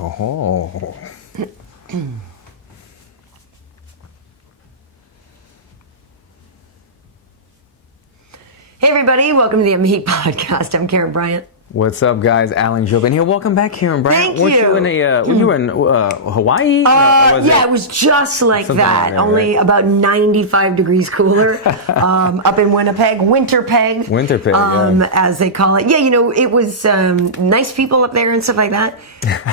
Oh. Hey everybody, welcome to the MMA podcast. I'm Karyn Bryant. What's up, guys? Alan Jouban here. Welcome back, Karyn Bryant. Thank you. You were in Hawaii? It was just like that. There, only right? About 95 degrees cooler up in Winnipeg. Winterpeg, as they call it. Yeah, you know, it was nice people up there and stuff like that.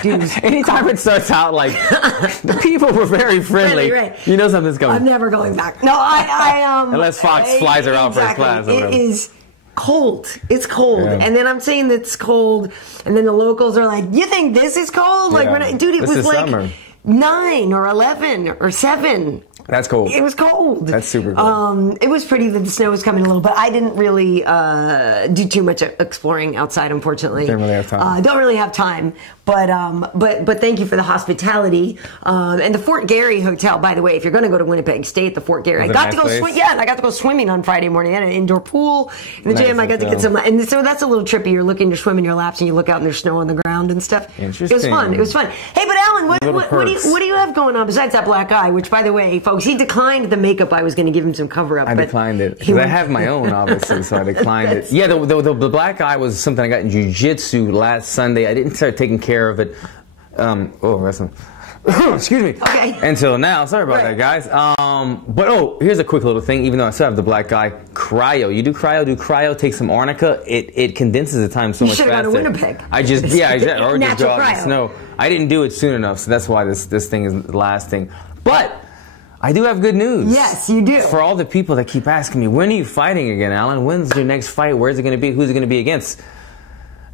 Dude, anytime it starts out like the people were very friendly, right. You know something's coming. I'm never going back. No, I unless Fox flies her out first class. It is cold. It's cold. Yeah. And then I'm saying it's cold, and then the locals are like, "You think this is cold?" Like, dude, it was like summer. 9 or 11 or 7. That's cold. It was cold. That's super cold. It was pretty that the snow was coming a little, but I didn't really do too much exploring outside, unfortunately. Didn't really have time. Don't really have time. But thank you for the hospitality. And the Fort Garry Hotel, by the way, if you're going to go to Winnipeg, stay at the Fort Garry. I got to go swim. Yeah, I got to go swimming on Friday morning. I had an indoor pool in the gym. I got to get some, and so that's a little trippy. You're looking, you're swimming your laps, and you look out and there's snow on the ground and stuff. Interesting. It was fun. It was fun. Hey, but Alan, what do you have going on besides that black eye? Which, by the way, folks, he declined the makeup. I was going to give him some cover up. I declined it because I have my own, obviously, so I declined it. Yeah, the black eye was something I got in jiu-jitsu last Sunday. I didn't start taking care of it. Excuse me. Okay. Until now. Sorry about that, guys. But here's a quick little thing. Even though I still have the black eye, cryo. You do cryo. Take some arnica. It condenses the time so much faster. You should have gone to Winnipeg. Or just go out in the snow. I didn't do it soon enough, so that's why this thing is lasting. But I do have good news. Yes, you do. For all the people that keep asking me, when are you fighting again, Alan? When's your next fight? Where's it going to be? Who's it going to be against?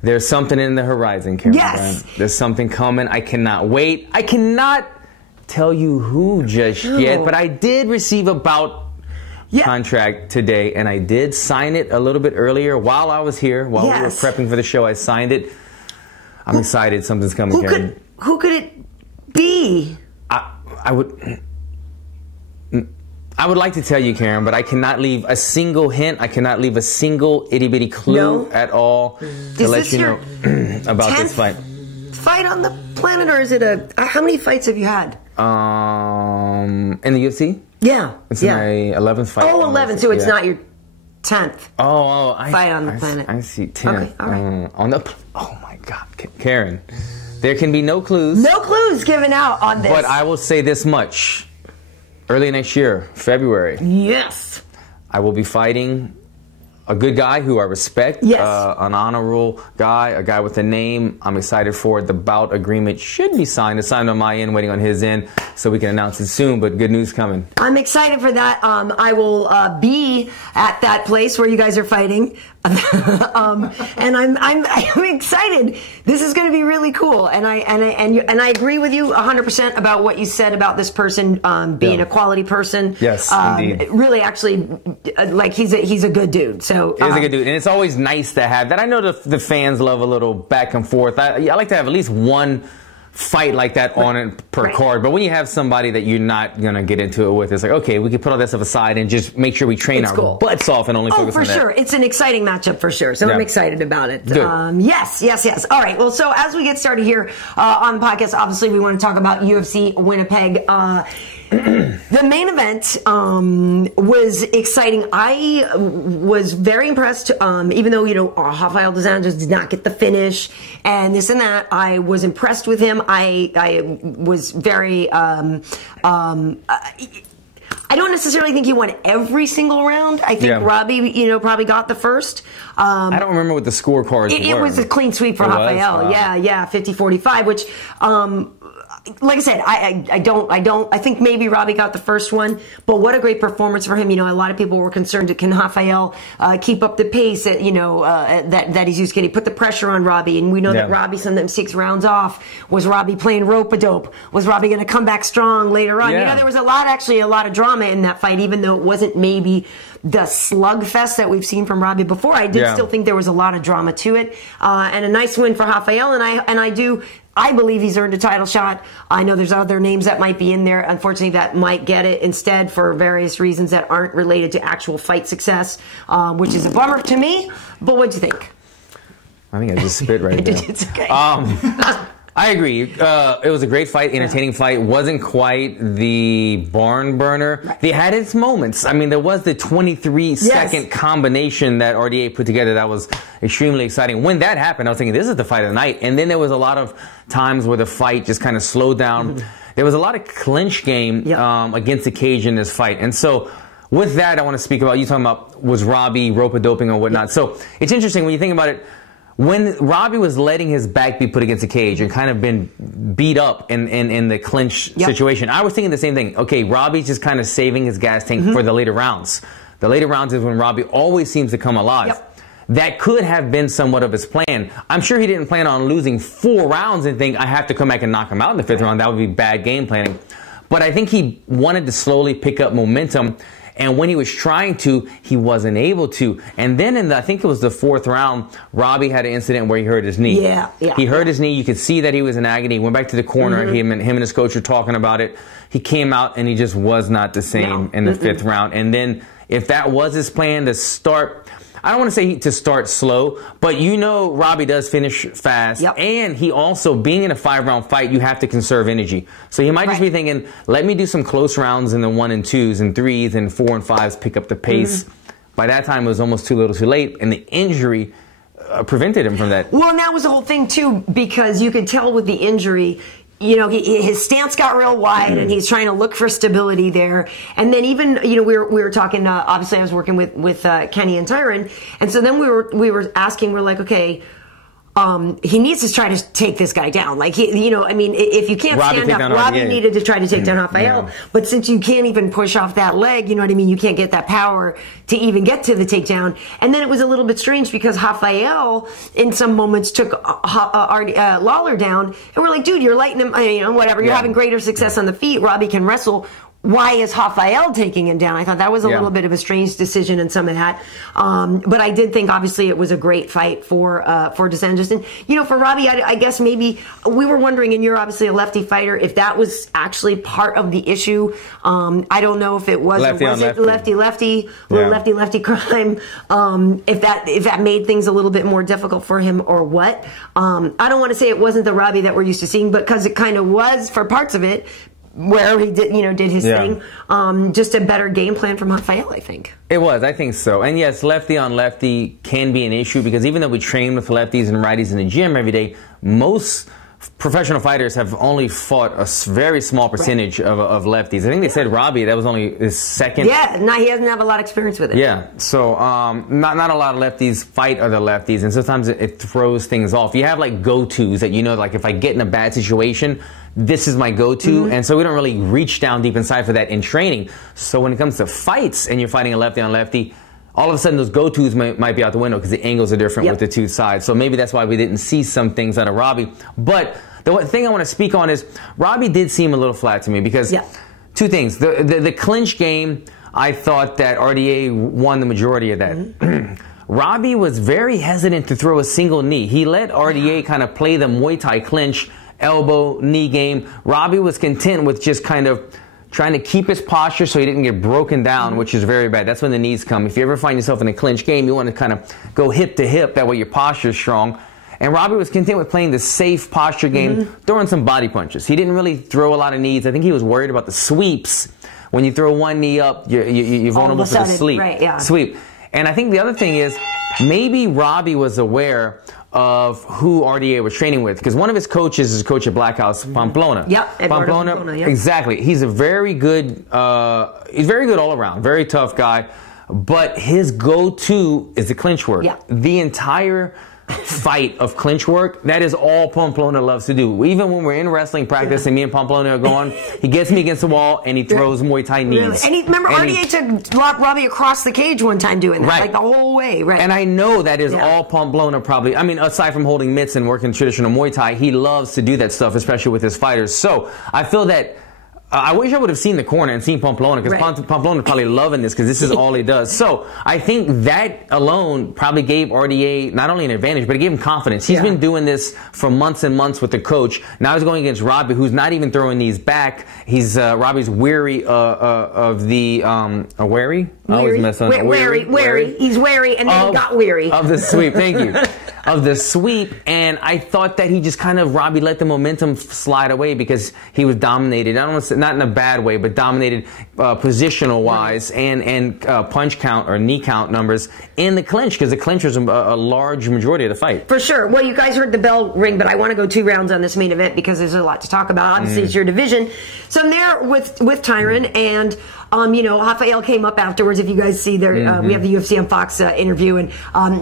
There's something in the horizon, Karyn. Yes. There's something coming. I cannot wait. I cannot tell you who just yet, but I did receive a bout contract today, and I did sign it a little bit earlier while I was here, while we were prepping for the show. I signed it. I'm excited. Something's coming, Karyn. Who could it be? I would like to tell you, Karyn, but I cannot leave a single hint. I cannot leave a single itty-bitty clue at all to let you know about this fight. Fight on the planet, or is it how many fights have you had? In the UFC? Yeah. It's my 11th fight. Oh, 11, so it's not your 10th fight on the planet. I see, 10th. Okay, all right. Oh my God, Karyn, there can be no clues. No clues given out on this. But I will say this much. Early next year, February. Yes. I will be fighting a good guy who I respect. Yes. An honorable guy, a guy with a name. I'm excited for it. The bout agreement should be signed. It's signed on my end, waiting on his end, so we can announce it soon, but good news coming. I'm excited for that. I will be at that place where you guys are fighting. And I'm excited. This is going to be really cool, and I agree with you 100% about what you said about this person being a quality person. Yes, indeed. Really, actually, like he's a good dude. So he's a good dude, and it's always nice to have that. I know the fans love a little back and forth. I like to have at least one fight like that on it per card, but when you have somebody that you're not gonna get into it with, it's like, okay, we can put all that stuff aside and just make sure we train our butts off and only focus on that. Oh, for sure, it's an exciting matchup for sure. So I'm excited about it. Good. Yes. All right. Well, so as we get started here on the podcast, obviously we want to talk about UFC Winnipeg. The main event was exciting. I was very impressed, even though, Rafael dos Anjos did not get the finish and this and that. I was impressed with him. I was very... I don't necessarily think he won every single round. I think Robbie, probably got the first. I don't remember what the scorecards were. It was a clean sweep for Rafael. Wow. Yeah, 50-45, which... like I said, I think maybe Robbie got the first one, but what a great performance for him. A lot of people were concerned, can Rafael keep up the pace that, that he's used? Can he put the pressure on Robbie? And we know that Robbie sometimes 6 rounds off. Was Robbie playing rope-a-dope? Was Robbie going to come back strong later on? There was a lot of drama in that fight, even though it wasn't maybe the slugfest that we've seen from Robbie before. I did still think there was a lot of drama to it, and a nice win for Rafael. And I believe he's earned a title shot. I know there's other names that might be in there, unfortunately, that might get it instead for various reasons that aren't related to actual fight success, which is a bummer to me. But what'd you think? I think I just spit right there. It's okay. I agree. It was a great fight, entertaining fight. Wasn't quite the barn burner. Right. They had its moments. I mean, there was the 23-second combination that RDA put together that was extremely exciting. When that happened, I was thinking, this is the fight of the night. And then there was a lot of times where the fight just kind of slowed down. There was a lot of clinch game against the cage in this fight. And so with that, I want to speak about, you talking about, was Robbie rope-a-doping or whatnot. So it's interesting when you think about it. When Robbie was letting his back be put against the cage and kind of been beat up in the clinch situation, I was thinking the same thing. Okay, Robbie's just kind of saving his gas tank for the later rounds. The later rounds is when Robbie always seems to come alive. That could have been somewhat of his plan. I'm sure he didn't plan on losing 4 rounds and think, I have to come back and knock him out in the 5th round. That would be bad game planning. But I think he wanted to slowly pick up momentum. And when he was trying to, he wasn't able to. And then in the, I think it was the 4th round, Robbie had an incident where he hurt his knee. He hurt his knee. You could see that he was in agony. He went back to the corner. Him and his coach were talking about it. He came out and he just was not the same in the 5th round. And then if that was his plan to start, I don't want to say to start slow, but you know Robbie does finish fast. And he also, being in a 5-round fight, you have to conserve energy. So he might just be thinking, let me do some close rounds in the 1 and 2s and 3s and 4 and 5s, pick up the pace. By that time, it was almost too little too late, and the injury prevented him from that. Well, and that was the whole thing, too, because you could tell with the injury, you know, his stance got real wide, and he's trying to look for stability there. And then even, you know, we were talking. Obviously, I was working with Kenny and Tyron, and so then we were asking. We're like, okay, he needs to try to take this guy down. Like, you know, I mean, if you can't stand up, Robbie needed to try to take down Rafael. But since you can't even push off that leg, you know what I mean? You can't get that power to even get to the takedown. And then it was a little bit strange because Rafael, in some moments, took Lawler down. And we're like, dude, you're lighting him, you know, whatever. You're having greater success on the feet. Robbie can wrestle. Why is Rafael taking him down? I thought that was a little bit of a strange decision in some of that. But I did think, obviously, it was a great fight for Dos Anjos. And, you know, for Robbie, I guess maybe we were wondering, and you're obviously a lefty fighter, if that was actually part of the issue. I don't know if it was lefty-lefty crime, if that made things a little bit more difficult for him or what. I don't want to say it wasn't the Robbie that we're used to seeing, but because it kind of was for parts of it, where he did, you know, did his thing. Just a better game plan from Rafael, I think. It was, I think so. And yes, lefty on lefty can be an issue because even though we train with lefties and righties in the gym every day, most professional fighters have only fought a very small percentage of lefties. I think they said Robbie, that was only his second. He doesn't have a lot of experience with it. So not a lot of lefties fight other lefties, and sometimes it throws things off. You have like go-tos that you know, like if I get in a bad situation, this is my go-to, and so we don't really reach down deep inside for that in training. So when it comes to fights and you're fighting a lefty on lefty, all of a sudden those go-tos might be out the window because the angles are different with the two sides. So maybe that's why we didn't see some things out of Robbie. But the one thing I want to speak on is Robbie did seem a little flat to me because two things. The clinch game, I thought that RDA won the majority of that. Robbie was very hesitant to throw a single knee. He let RDA kind of play the Muay Thai clinch, elbow, knee game. Robbie was content with just kind of trying to keep his posture so he didn't get broken down, which is very bad. That's when the knees come. If you ever find yourself in a clinch game, you want to kind of go hip to hip. That way your posture is strong. And Robbie was content with playing the safe posture game, throwing some body punches. He didn't really throw a lot of knees. I think he was worried about the sweeps. When you throw one knee up, you're vulnerable to the sweep. And I think the other thing is maybe Robbie was aware of who RDA was training with, because one of his coaches is a coach at Black House, Pamplona. Pamplona, exactly. He's a very good, he's very good all around, very tough guy, but his go-to is the clinch work. The entire fight of clinch work, that is all Pamplona loves to do. Even when we're in wrestling practice and me and Pamplona are going, he gets me against the wall and he throws Muay Thai knees. And remember, RDA took Robbie across the cage one time doing that, like the whole way. And I know that is all Pamplona probably. I mean, aside from holding mitts and working traditional Muay Thai, he loves to do that stuff, especially with his fighters. So I feel that I wish I would have seen the corner and seen Pamplona, because Pamplona probably loving this because this is all he does. So I think that alone probably gave RDA not only an advantage, but it gave him confidence. He's been doing this for months and months with the coach. Now he's going against Robbie, who's not even throwing these back. He's Robbie's weary of the wary. I always mess up. Wary. He's wary, and then he got weary of the sweep. Thank you. of the sweep, and I thought that he just kind of, Robbie let the momentum slide away because he was dominated. I don't want to say, not in a bad way, but dominated positional wise and punch count or knee count numbers in the clinch, because the clinch was a large majority of the fight. For sure. Well, you guys heard the bell ring, but I want to go 2 rounds on this main event because there's a lot to talk about. Obviously, it's your division. So I'm there with Tyron, and you know, Rafael came up afterwards. If you guys see there, we have the UFC on Fox interview, and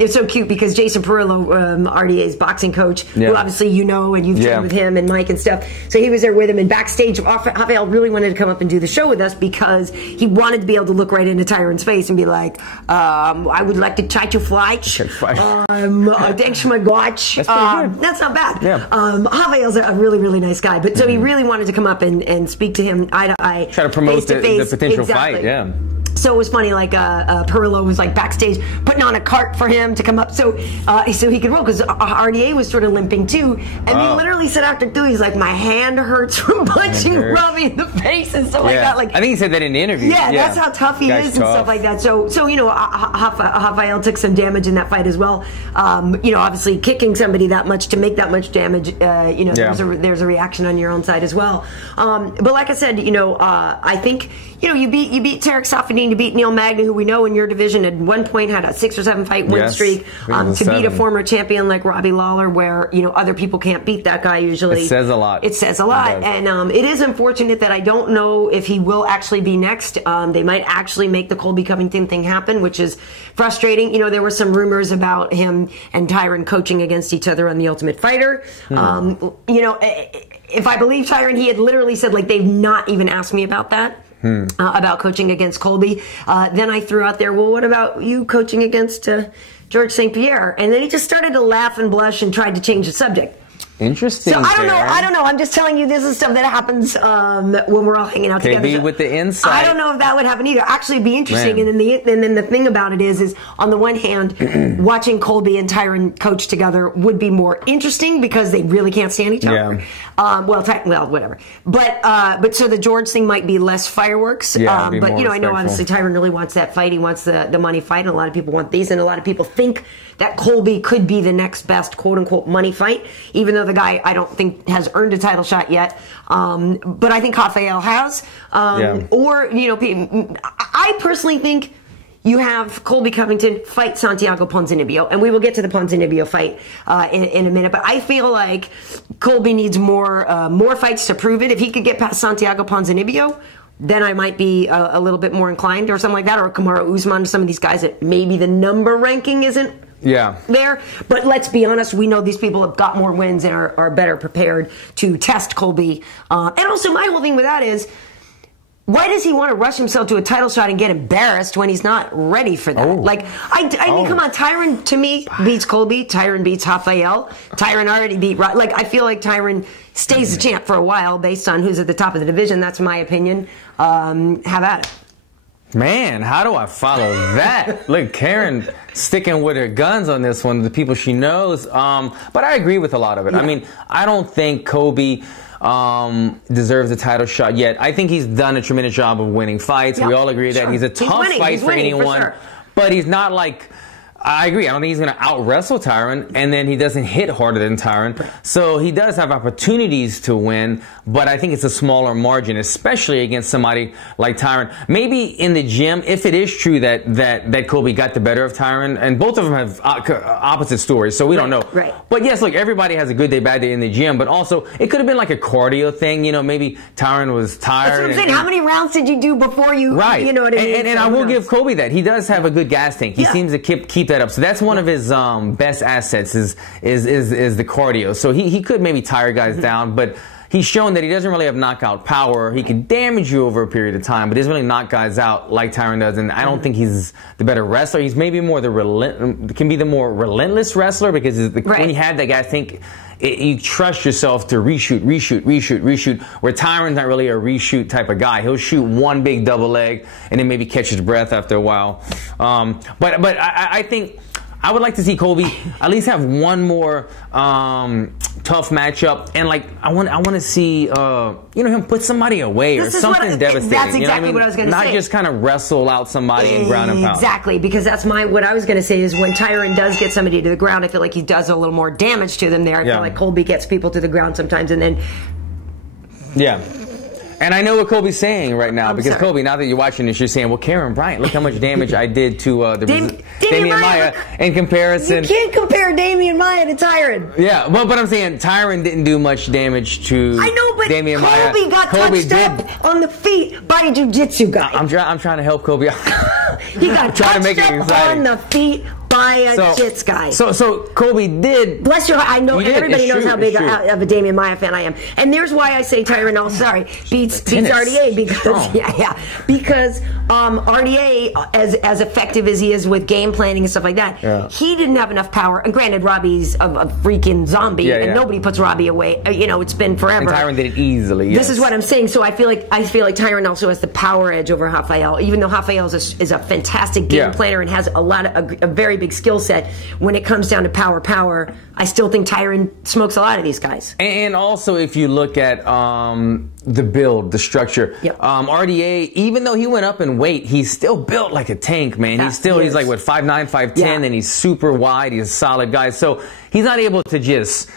it's so cute because Jason Perillo, RDA's boxing coach, who obviously you know, and you've trained with him and Mike and stuff. So he was there with him, and backstage, Rafael really wanted to come up and do the show with us because he wanted to be able to look right into Tyron's face and be like, I would like to try to fight. Thanks my watch. That's pretty good. That's not bad. Yeah. Rafael's a really, really nice guy, but so he really wanted to come up and speak to him eye to eye. Try to promote the potential fight, yeah. So it was funny, like Perillo was like backstage putting on a cart for him to come up so he could roll, because RDA was sort of limping too, and he literally said after 2, he's like, my hand hurts from punching Robbie in the face and stuff like that. Like, I think he said that in the interview. Yeah, that's how tough he is and stuff like that. So you know, Rafael took some damage in that fight as well. You know, obviously kicking somebody that much to make that much damage, you know, there's a reaction on your own side as well. But like I said, you know, I think, you know, you beat Tarek Saffiedine, you beat Neil Magny, who we know in your division at one point had a 6 or 7 fight win streak. To beat a former champion like Robbie Lawler, where, you know, other people can't beat that guy usually. It says a lot. It says a lot. And it is unfortunate that I don't know if he will actually be next. They might actually make the Colby Covington thing happen, which is frustrating. You know, there were some rumors about him and Tyron coaching against each other on The Ultimate Fighter. You know, if I believe Tyron, he had literally said, like, they've not even asked me about that. About coaching against Colby. Then I threw out there, well, what about you coaching against George St. Pierre? And then he just started to laugh and blush and tried to change the subject. Interesting. So I don't know. I'm just telling you, this is stuff that happens when we're all hanging out together. Maybe with the insight. I don't know if that would happen either. Actually, it'd be interesting. And then the thing about it is on the one hand, watching Colby and Tyron coach together would be more interesting because they really can't stand each other. Well, whatever. But so the George thing might be less fireworks. But you know, I know obviously Tyron really wants that fight. He wants the money fight, and a lot of people want these, and a lot of people think that Colby could be the next best quote-unquote money fight, even though the guy I don't think has earned a title shot yet. But I think Rafael has. Or, you know, I personally think you have Colby Covington fight Santiago Ponzinibbio, and we will get to the Ponzinibbio fight in a minute. But I feel like Colby needs more fights to prove it. If he could get past Santiago Ponzinibbio, then I might be a little bit more inclined, or something like that, or Kamaru Usman, some of these guys that maybe the number ranking isn't there. But let's be honest, we know these people have got more wins and are better prepared to test Colby. And also, my whole thing with that is, why does he want to rush himself to a title shot and get embarrassed when he's not ready for that? Like, I mean, come on, Tyron, to me, beats Colby. Tyron beats Rafael. Tyron already beat... Like, I feel like Tyron stays the champ for a while based on who's at the top of the division. That's my opinion. Have at it. Man, how do I follow that? Look, Karyn sticking with her guns on this one, the people she knows. But I agree with a lot of it. I mean, I don't think Colby deserves a title shot yet. I think he's done a tremendous job of winning fights. We all agree that he's a tough fight for anyone. But he's not like... I agree. I don't think he's going to out-wrestle Tyron, and then he doesn't hit harder than Tyron. So he does have opportunities to win, but I think it's a smaller margin, especially against somebody like Tyron. Maybe in the gym, if it is true that Colby got the better of Tyron, and both of them have opposite stories, so we don't know. But yes, look, everybody has a good day, bad day in the gym, but also it could have been like a cardio thing. You know, maybe Tyron was tired. That's what I'm saying. How many rounds did you do before you, you know what I mean? And I will give Colby that. He does have a good gas tank. He seems to keep that up. So that's one of his best assets is the cardio. So he could maybe tire guys down, but he's shown that he doesn't really have knockout power. He can damage you over a period of time, but he doesn't really knock guys out like Tyron does. And I don't think he's the better wrestler. He's maybe more the more relentless wrestler, because when you have that guy, I think you trust yourself to reshoot. Where Tyron's not really a reshoot type of guy. He'll shoot one big double leg and then maybe catch his breath after a while. But I think I would like to see Colby at least have one more tough matchup, and like I want to see him put somebody away or something devastating. That's exactly what I was going to say. Not just kind of wrestle out somebody in ground and pound. Exactly, because that's what I was going to say is when Tyron does get somebody to the ground, I feel like he does a little more damage to them there. I feel like Colby gets people to the ground sometimes, and then And I know what Colby's saying right now, because Colby, now that you're watching this, you're saying, well, Karyn, Bryant, look how much damage I did to Damian Maia in comparison. You can't compare Damian Maia to Tyron. Yeah, but I'm saying Tyron didn't do much damage to Damian Maia. Colby got touched up on the feet by a jiu-jitsu guy. I'm trying to help Colby. He got touched up on the feet by a jits guy. So Colby did. Bless your heart. I know everybody knows how big of a Damian Maia fan I am, and there's why I say Tyron. Beats RDA because RDA, as effective as he is with game planning and stuff like that, he didn't have enough power. And granted, Robbie's a freaking zombie, and nobody puts Robbie away. It's been forever. And Tyron did it easily. This is what I'm saying. So I feel like Tyron also has the power edge over Rafael, even though Rafael is a fantastic game planner and has a very big skill set. When it comes down to power, I still think Tyron smokes a lot of these guys. And also, if you look at the build, the structure, RDA, even though he went up in weight, he's still built like a tank, man. He's like what, 5'9", 5'10", and he's super wide. He's a solid guy. So he's not able to just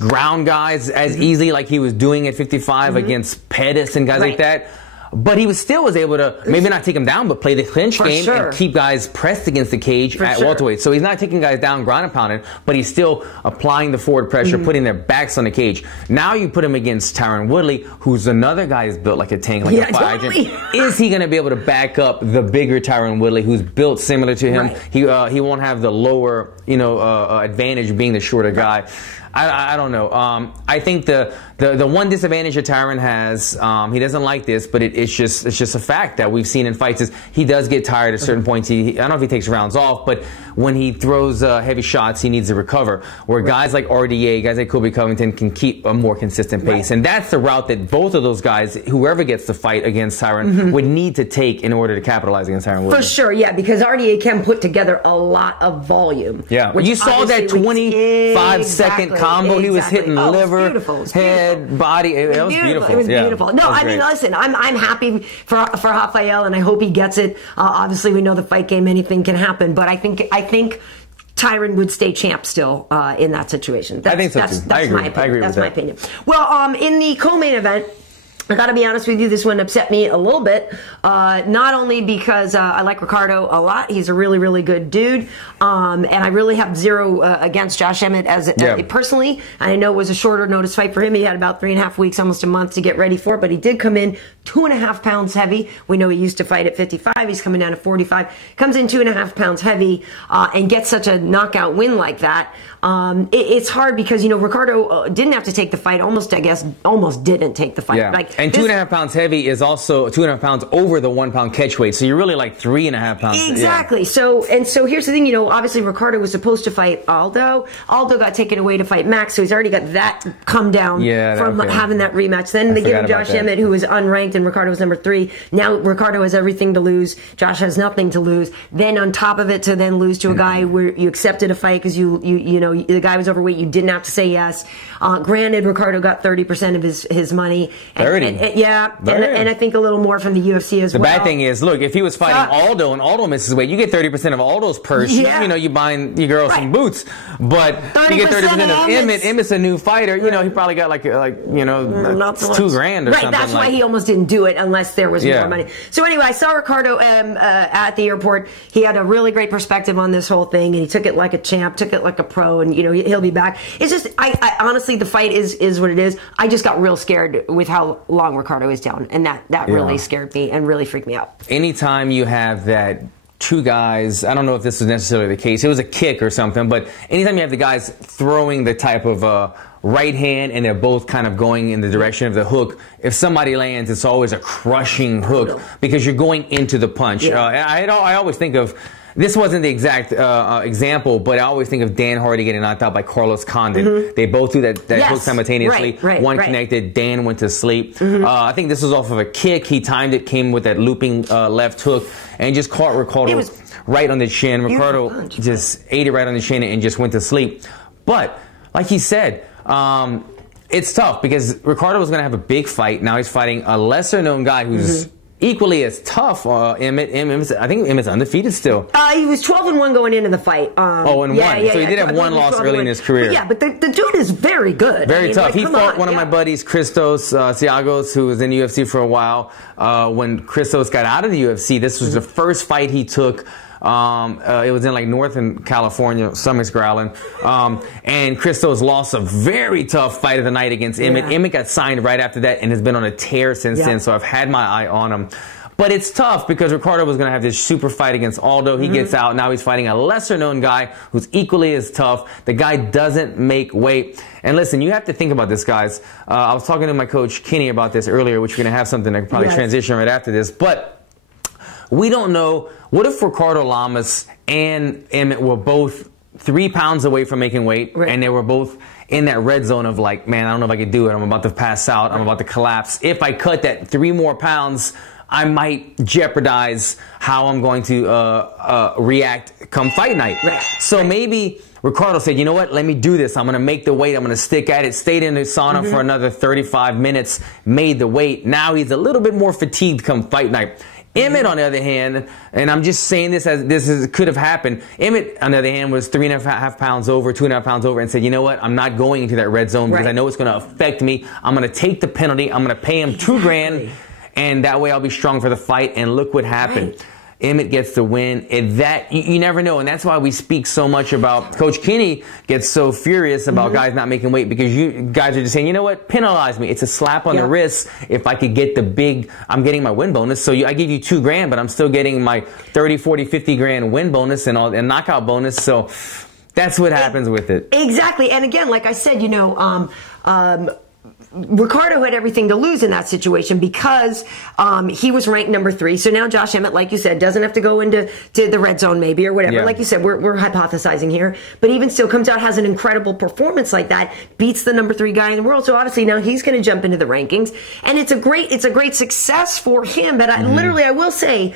ground guys as easily like he was doing at 55 against Pettis and guys like that. But he still was able to maybe not take him down, but play the clinch game and keep guys pressed against the cage at welterweight. So he's not taking guys down, ground and pounding, but he's still applying the forward pressure, putting their backs on the cage. Now you put him against Tyron Woodley, who's another guy who's built like a tank, like a fire agent. Is he going to be able to back up the bigger Tyron Woodley, who's built similar to him? He won't have the lower advantage being the shorter guy. I don't know. I think the one disadvantage that Tyron has, he doesn't like this, but it's just a fact that we've seen in fights is he does get tired at certain points. I don't know if he takes rounds off, but when he throws heavy shots, he needs to recover. Where guys like RDA, guys like Colby Covington can keep a more consistent pace, and that's the route that both of those guys, whoever gets the fight against Tyron, would need to take in order to capitalize against Tyron Woodley. For sure, because RDA can put together a lot of volume. Yeah, you saw that 25-second combo. He was hitting liver, head, body. It was beautiful. It was beautiful. No, I mean, listen, I'm happy for Rafael, and I hope he gets it. Obviously, we know the fight game; anything can happen. But I think Tyron would stay champ still in that situation. I think so too. That's my opinion. That's my opinion. Well, in the co-main event, I gotta be honest with you, this one upset me a little bit. Not only because I like Ricardo a lot, he's a really, really good dude, and I really have zero against Josh Emmett as personally. I know it was a shorter notice fight for him. He had about 3.5 weeks, almost a month to get ready for it, but he did come in 2.5 pounds heavy. We know he used to fight at 55. He's coming down to 45. Comes in 2.5 pounds heavy and gets such a knockout win like that. It's hard because, Ricardo didn't have to take the fight. Almost didn't take the fight. Yeah. And 2.5 pounds heavy is also 2.5 pounds over the 1 pound catch weight. So you're really like 3.5 pounds. Exactly. Yeah. So here's the thing, obviously Ricardo was supposed to fight Aldo. Aldo got taken away to fight Max, so he's already got that come down from having that rematch. Then they give him Josh Emmett, who was unranked, and Ricardo was number 3. Now Ricardo has everything to lose. Josh has nothing to lose. Then on top of it, to then lose to a guy where you accepted a fight because the guy was overweight, you didn't have to say yes. Granted, Ricardo got 30% of his money. 30. And I think a little more from the UFC as well. The bad thing is, look, if he was fighting Aldo and Aldo misses weight, you get 30% of Aldo's purse. You buying your girl some boots. But you get 30% of Emmett. Emmett's a new fighter. He probably got like not so much. $2,000 or something. That's why he almost didn't do it unless there was more money. So anyway, I saw Ricardo at the airport. He had a really great perspective on this whole thing, and he took it like a champ, took it like a pro, and he'll be back. It's just, I honestly, the fight is what it is. I just got real scared with how long Ricardo is down, and that really scared me and really freaked me out. Anytime you have that two guys, I don't know if this was necessarily the case, it was a kick or something, but anytime you have the guys throwing the type of right hand and they're both kind of going in the direction of the hook, if somebody lands, it's always a crushing hook because you're going into the punch. I always think of this wasn't the exact example, but I always think of Dan Hardy getting knocked out by Carlos Condon. They both do that hook simultaneously. One connected, Dan went to sleep. I think this was off of a kick. He timed it, came with that looping left hook, and just caught Ricardo right on the chin. Ricardo just ate it right on the chin and just went to sleep. But, like he said, it's tough because Ricardo was going to have a big fight. Now he's fighting a lesser-known guy who's equally as tough. Emmett, I think Emmett's undefeated still. He was 12-1 going into the fight. 0-1. So he did have one loss early in his career. But the dude is very good. Very tough. He fought one of my buddies, Christos Siagos, who was in the UFC for a while. When Christos got out of the UFC, this was the first fight he took. It was in like Northern California, Stomach's growling. And Christos lost a very tough fight of the night against Emmett. Emmett got signed right after that and has been on a tear since then, so I've had my eye on him. But it's tough because Ricardo was going to have this super fight against Aldo. He gets out. Now he's fighting a lesser-known guy who's equally as tough. The guy doesn't make weight. And listen, you have to think about this, guys. I was talking to my coach, Kenny, about this earlier, which we're going to have something that probably transition right after this. But we don't know. What if Ricardo Lamas and Emmett were both 3 pounds away from making weight, and they were both in that red zone of like, man, I don't know if I could do it. I'm about to pass out. I'm about to collapse. If I cut that 3 more pounds, I might jeopardize how I'm going to react come fight night. So maybe Ricardo said, you know what, let me do this. I'm going to make the weight. I'm going to stick at it. Stayed in the sauna for another 35 minutes, made the weight. Now he's a little bit more fatigued come fight night. Emmett, on the other hand, and I'm just saying this as could have happened. Emmett, on the other hand, was 3.5 pounds over, 2.5 pounds over, and said, you know what, I'm not going into that red zone because I know it's going to affect me. I'm going to take the penalty. I'm going to pay him $2 grand, and that way I'll be strong for the fight. And look what happened. Emmett gets the win. And that you never know, and that's why we speak so much about. Coach Kenny gets so furious about guys not making weight because you guys are just saying, you know what, penalize me. It's a slap on the wrist. If I could get the big, I'm getting my win bonus. So I give you $2 grand, but I'm still getting my 30, 40, 50 grand win bonus and knockout bonus. So that's what happens with it. Exactly. And again, like I said, you know, Ricardo had everything to lose in that situation because he was ranked number 3. So now Josh Emmett, like you said, doesn't have to go into the red zone maybe or whatever. Like you said, we're hypothesizing here. But even still comes out, has an incredible performance like that, beats the number 3 guy in the world. So obviously now he's going to jump into the rankings. And it's a great success for him. But literally, I will say,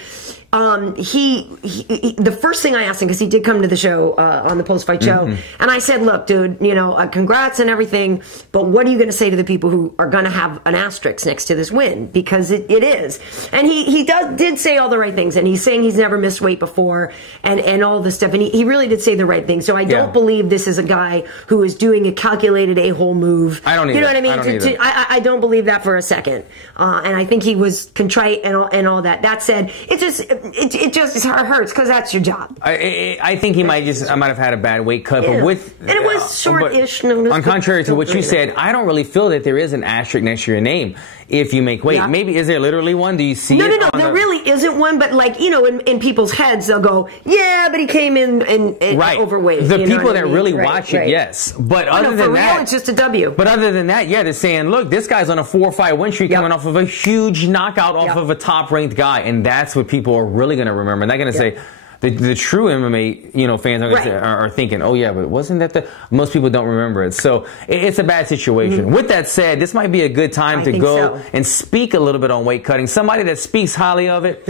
the first thing I asked him, because he did come to the show on the post-fight show, and I said, look, dude, you know, congrats and everything, but what are you going to say to the people who are going to have an asterisk next to this win? Because it is. And he did say all the right things, and he's saying he's never missed weight before and all this stuff, and he really did say the right thing. So I don't believe this is a guy who is doing a calculated a-hole move. I don't either. You know what I mean? I don't believe that for a second. And I think he was contrite and all that. That said, it just hurts because that's your job. I think he might have had a bad weight cut, but and it was short-ish. On contrary to what you said, I don't really feel that there is an asterisk next to your name if you make weight. Maybe is there literally one? Do you see it? No, there really isn't one. But like, you know, in people's heads, they'll go, yeah, but he came in overweight. The people that really watch it, yes. But other than that, it's just a W. But other than that, they're saying, look, this guy's on a 4-fight win streak coming off of a huge knockout off of a top-ranked guy, and that's what people are really going to remember. And they're going to say, the true MMA, you know, fans are thinking, oh yeah, but wasn't that most people don't remember it. So it's a bad situation. With that said, this might be a good time to go and speak a little bit on weight cutting. Somebody that speaks highly of it.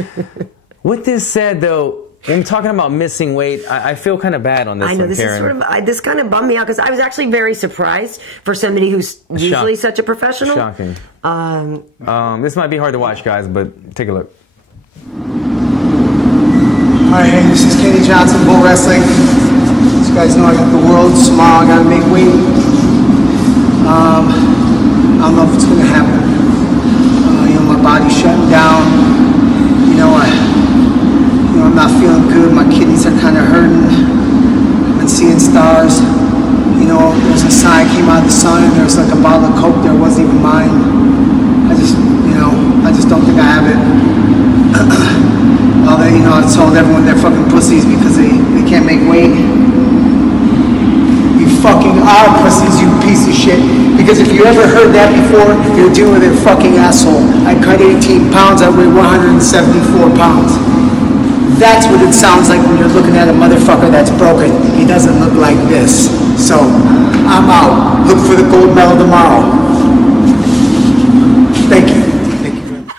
With this said, though, when talking about missing weight, I feel kind of bad on this. I know, this is sort of, this kind of bummed me out because I was actually very surprised for somebody who's usually such a professional. Shocking. This might be hard to watch, guys, but take a look. Alright, hey, this is Kenny Johnson, Bull Wrestling. As you guys know, I got the world tomorrow. I gotta make weight. I don't know if it's gonna happen. You know, my body's shutting down. You know, I'm not feeling good. My kidneys are kind of hurting. I've been seeing stars. You know, there's a sign came out of the sun, and there's like a bottle of Coke there. It wasn't even mine. I just don't think I have it. You know, I told everyone they're fucking pussies because they can't make weight. You fucking are pussies, you piece of shit. Because if you ever heard that before, you're dealing with a fucking asshole. I cut 18 pounds, I weigh 174 pounds. That's what it sounds like when you're looking at a motherfucker that's broken. He doesn't look like this. So, I'm out. Look for the gold medal tomorrow. Thank you. Thank you very much.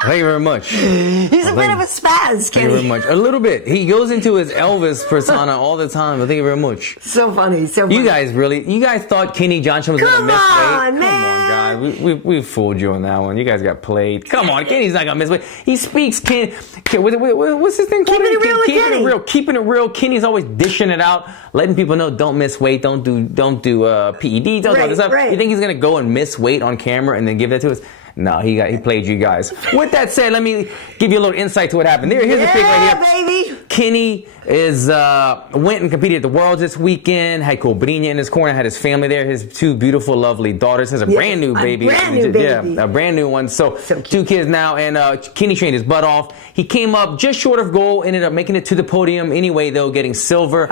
Thank you very much. He's a bit of a spaz, Kenny. Thank you very much. A little bit. He goes into his Elvis persona all the time. But thank you very much. So funny. So funny. You guys thought Kenny Johnson was going to miss weight? Come on, guys. We fooled you on that one. You guys got played. Come on, Kenny's not gonna miss weight. He speaks what's his thing? Keeping it real with Kenny. Keeping it real. Kenny's always dishing it out, letting people know don't miss weight, don't do PED, don't do this stuff. Right. You think he's gonna go and miss weight on camera and then give that to us? No, he played you guys. With that said, let me give you a little insight to what happened. Here's the thing right here. Baby. Kenny went and competed at the Worlds this weekend. Had Cobrinha in his corner. Had his family there. His two beautiful, lovely daughters. Has a brand new baby. Yeah, a brand new one. So cute. 2 kids now. And Kenny trained his butt off. He came up just short of goal. Ended up making it to the podium anyway, though, getting silver.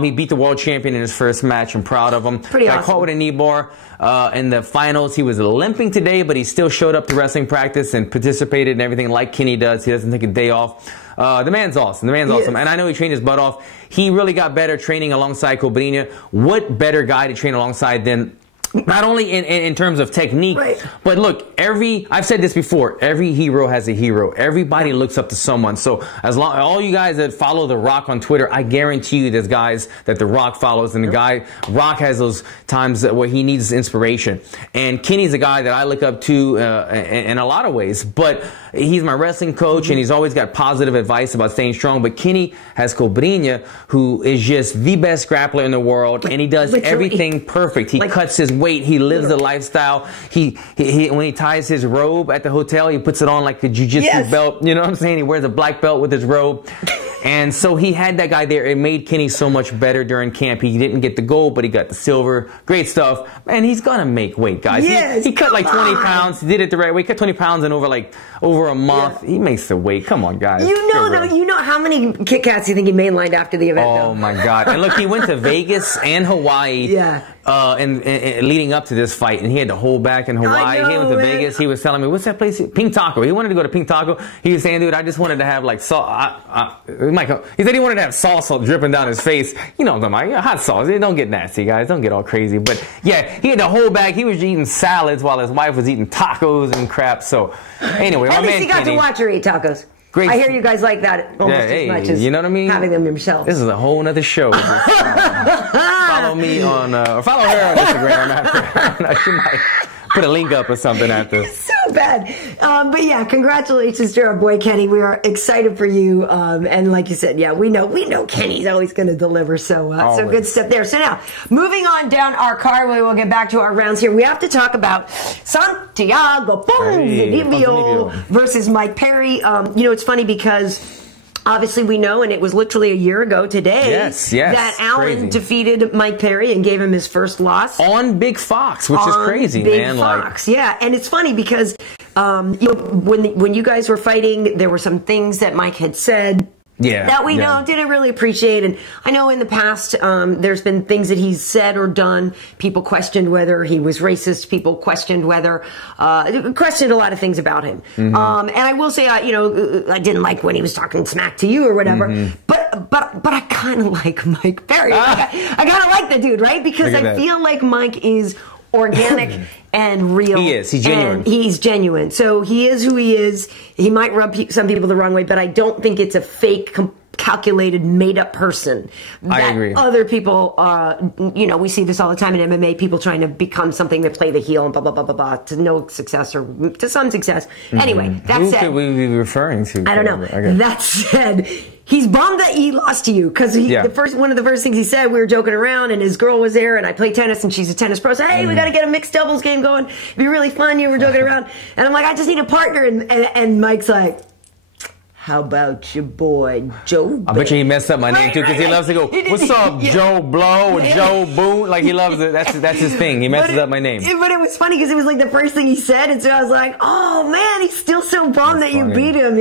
He beat the world champion in his first match. I'm proud of him. Pretty awesome. Got caught with a knee bar. In the finals, he was limping today, but he still showed up to wrestling practice and participated in everything like Kenny does. He doesn't take a day off. The man's awesome. The man's awesome. And I know he trained his butt off. He really got better training alongside Cobrinha. What better guy to train alongside than not only in terms of technique, but look, I've said this before, every hero has a hero. Everybody looks up to someone. So all you guys that follow The Rock on Twitter, I guarantee you there's guys that The Rock follows, and Rock has those times where he needs inspiration. And Kenny's a guy that I look up to in a lot of ways, but he's my wrestling coach, and he's always got positive advice about staying strong. But Kenny has Cobrinha, who is just the best grappler in the world, and he does everything perfect. He cuts his weight. He lives the lifestyle. He when he ties his robe at the hotel, he puts it on like a jiu-jitsu belt. You know what I'm saying? He wears a black belt with his robe. And so he had that guy there. It made Kenny so much better during camp. He didn't get the gold, but he got the silver. Great stuff. And he's going to make weight, guys. Yes, he cut like 20 pounds. He did it the right way. He cut 20 pounds in over a month. Yeah. He makes the weight. Come on, guys. You know how many Kit Kats you think he mainlined after the event? Oh, my God. And look, he went to Vegas and Hawaii. Yeah. And leading up to this fight, and he had to hold back in Hawaii. He went to Vegas. He was telling me, what's that place? Pink Taco. He wanted to go to Pink Taco. He was saying, dude, I just wanted to have like salt. He said he wanted to have salsa dripping down his face. You know what I'm talking about? Hot sauce. Don't get nasty, guys. Don't get all crazy. But yeah, he had to hold back. He was eating salads while his wife was eating tacos and crap. So anyway, at least he got to watch her eat tacos. Great. I hear you guys like that almost as much as you know what I mean? having them yourselves. This is a whole nother show. Follow me on, or follow her on Instagram after. She might put a link up or something after. So bad. But yeah, congratulations to our boy Kenny. We are excited for you. And like you said, yeah, we know Kenny's always going to deliver. So good stuff there. So now, moving on down our card, we will get back to our rounds here. We have to talk about Santiago Ponzinibbio versus Mike Perry. It's funny because obviously we know, and it was literally a year ago today, that Allen defeated Mike Perry and gave him his first loss. On Big Fox, which is crazy, man. Fox, yeah. And it's funny because, when you guys were fighting, there were some things that Mike had said that we didn't really appreciate. And I know in the past, there's been things that he's said or done. People questioned whether he was racist. People questioned questioned a lot of things about him. And I will say, I didn't like when he was talking smack to you or whatever. But I kind of like Mike Perry. I kind of like the dude, right? Because I feel like Mike is organic and real. He is. He's genuine. He's genuine. So he is who he is. He might rub some people the wrong way, but I don't think it's a fake, calculated, made-up person. I agree. Other people, we see this all the time in MMA, people trying to become something to play the heel and blah, blah, blah, blah, blah, to no success or to some success. Anyway, that said... Who could we be referring to? I don't know. Okay. That said... He's bummed that he lost to you because one of the first things he said, we were joking around and his girl was there and I play tennis and she's a tennis pro. So, hey, we got to get a mixed doubles game going. It'd be really fun. You were joking around. And I'm like, I just need a partner. And Mike's like, how about your boy, Joe? I bet you he messed up my name too because he loves to go, what's up, Joe Blow or Joe Boone? Like he loves it. That's his thing. He messes up my name. But it was funny because it was like the first thing he said. And so I was like, oh man, he's still so bummed that you beat him,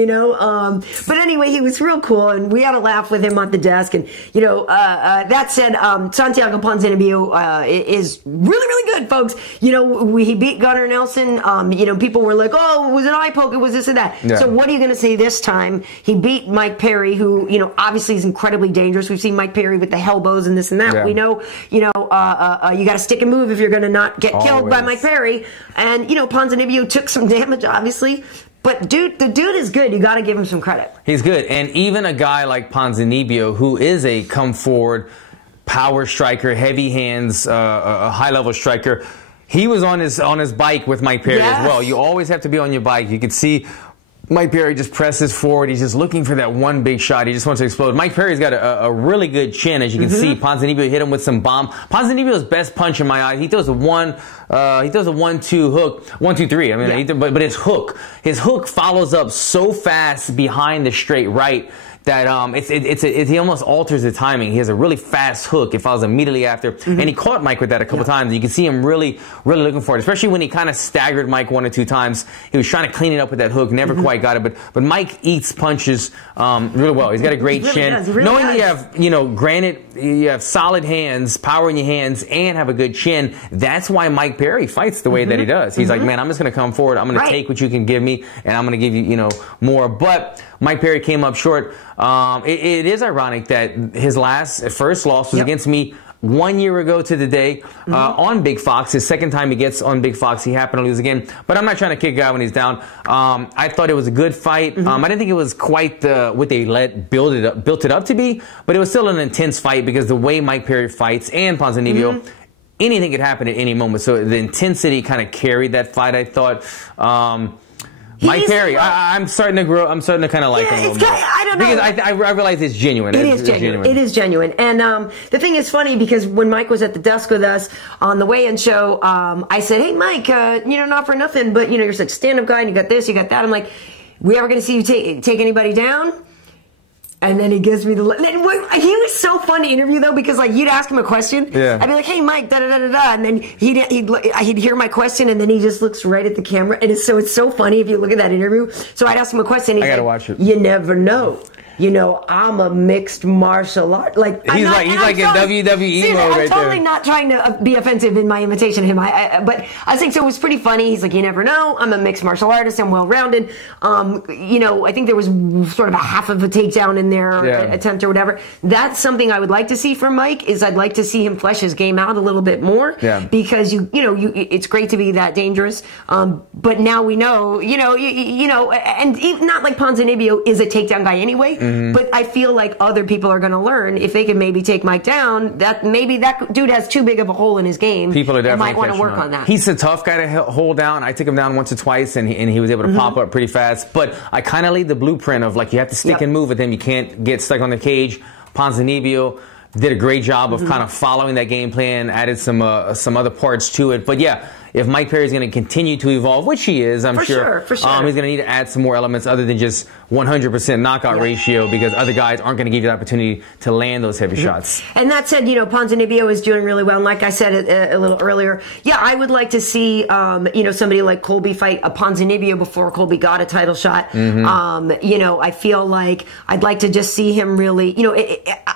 But anyway, he was real cool and we had a laugh with him at the desk. And, that said, Santiago Ponzinibbio is really, really good, folks. He beat Gunnar Nelson. People were like, oh, it was an eye poke. It was this and that. Yeah. So what are you going to say this time? time. He beat Mike Perry, who, you know, obviously is incredibly dangerous. We've seen Mike Perry with the elbows and this and that. Yeah. We know, you know, you got to stick and move if you're going to not get killed by Mike Perry. And, you know, Ponzinibbio took some damage, obviously. But the dude is good. You got to give him some credit. He's good. And even a guy like Ponzinibbio, who is a come forward power striker, heavy hands, a high level striker, he was on his bike with Mike Perry as well. You always have to be on your bike. You can see Mike Perry just presses forward. He's just looking for that one big shot. He just wants to explode. Mike Perry's got a really good chin, as you can see. Ponzinibbio hit him with some bomb. Ponzinibbio's best punch in my eye. He throws a 1-2 hook, 1-2-3. I mean, but his hook follows up so fast behind the straight right that he almost alters the timing. He has a really fast hook. It follows immediately after, and he caught Mike with that a couple times. You can see him really looking for it, especially when he kind of staggered Mike 1 or 2 times. He was trying to clean it up with that hook, never quite got it. But Mike eats punches really well. He's got a great chin. Knowing that you have, you know, granted you have solid hands, power in your hands, and have a good chin. That's why Mike Perry fights the way that he does. He's like, man, I'm just going to come forward. I'm going to take what you can give me, and I'm going to give you, you know, more. But Mike Perry came up short. It is ironic that his first loss was against me 1 year ago to the day on Big Fox. His second time he gets on Big Fox, he happened to lose again. But I'm not trying to kick a guy when he's down. I thought it was a good fight. I didn't think it was quite what they built it up to be, but it was still an intense fight because the way Mike Perry fights and Ponzinibbio, anything could happen at any moment. So the intensity kind of carried that fight, I thought. Mike Perry, I'm starting to grow. I'm starting to kind of like him a little bit. I don't know. Because I realize it's genuine. It is genuine. It is genuine. And the thing is funny because when Mike was at the desk with us on the weigh-in show, I said, hey, Mike, you know, not for nothing, but, you know, you're such a stand-up guy and you got this, you got that. I'm like, we ever going to see you take anybody down? And then he gives me the... He was so fun to interview, though, because, like, you'd ask him a question. Yeah. I'd be like, hey, Mike, da-da-da-da-da. And then he'd hear my question, and then he just looks right at the camera. And it's so funny if you look at that interview. So I'd ask him a question. I got to watch it. You never know. You know, I'm a mixed martial art. Like he's like in WWE mode right there. I'm totally not trying to be offensive in my imitation of him. But I think so. It was pretty funny. He's like, you never know. I'm a mixed martial artist. I'm well-rounded. You know, I think there was sort of a half of a takedown in there, attempt or whatever. That's something I would like to see from Mike. Is I'd like to see him flesh his game out a little bit more. Yeah. Because it's great to be that dangerous. But now we know, and even, not like Ponzinibbio is a takedown guy anyway. But I feel like other people are going to learn if they can maybe take Mike down. That maybe that dude has too big of a hole in his game. People are definitely might want to work on that. He's a tough guy to hold down. I took him down once or twice, and he was able to pop up pretty fast. But I kind of lead the blueprint of like you have to stick and move with him. You can't get stuck on the cage. Ponzinibbio did a great job of kind of following that game plan. Added some other parts to it. But yeah. If Mike Perry is going to continue to evolve, which he is, I'm sure. For sure. He's going to need to add some more elements other than just 100% knockout ratio because other guys aren't going to give you the opportunity to land those heavy shots. And that said, Ponzinibbio is doing really well. And like I said a little earlier, I would like to see, somebody like Colby fight a Ponzinibbio before Colby got a title shot. I feel like I'd like to just see him really,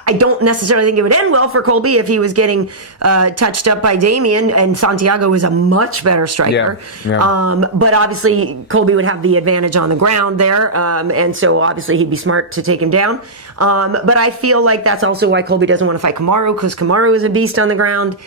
I don't necessarily think it would end well for Colby if he was getting touched up by Damian, and Santiago is a much better striker. But obviously Colby would have the advantage on the ground there, and so obviously he'd be smart to take him down. But I feel like that's also why Colby doesn't want to fight Kamaru, because Kamaru is a beast on the ground.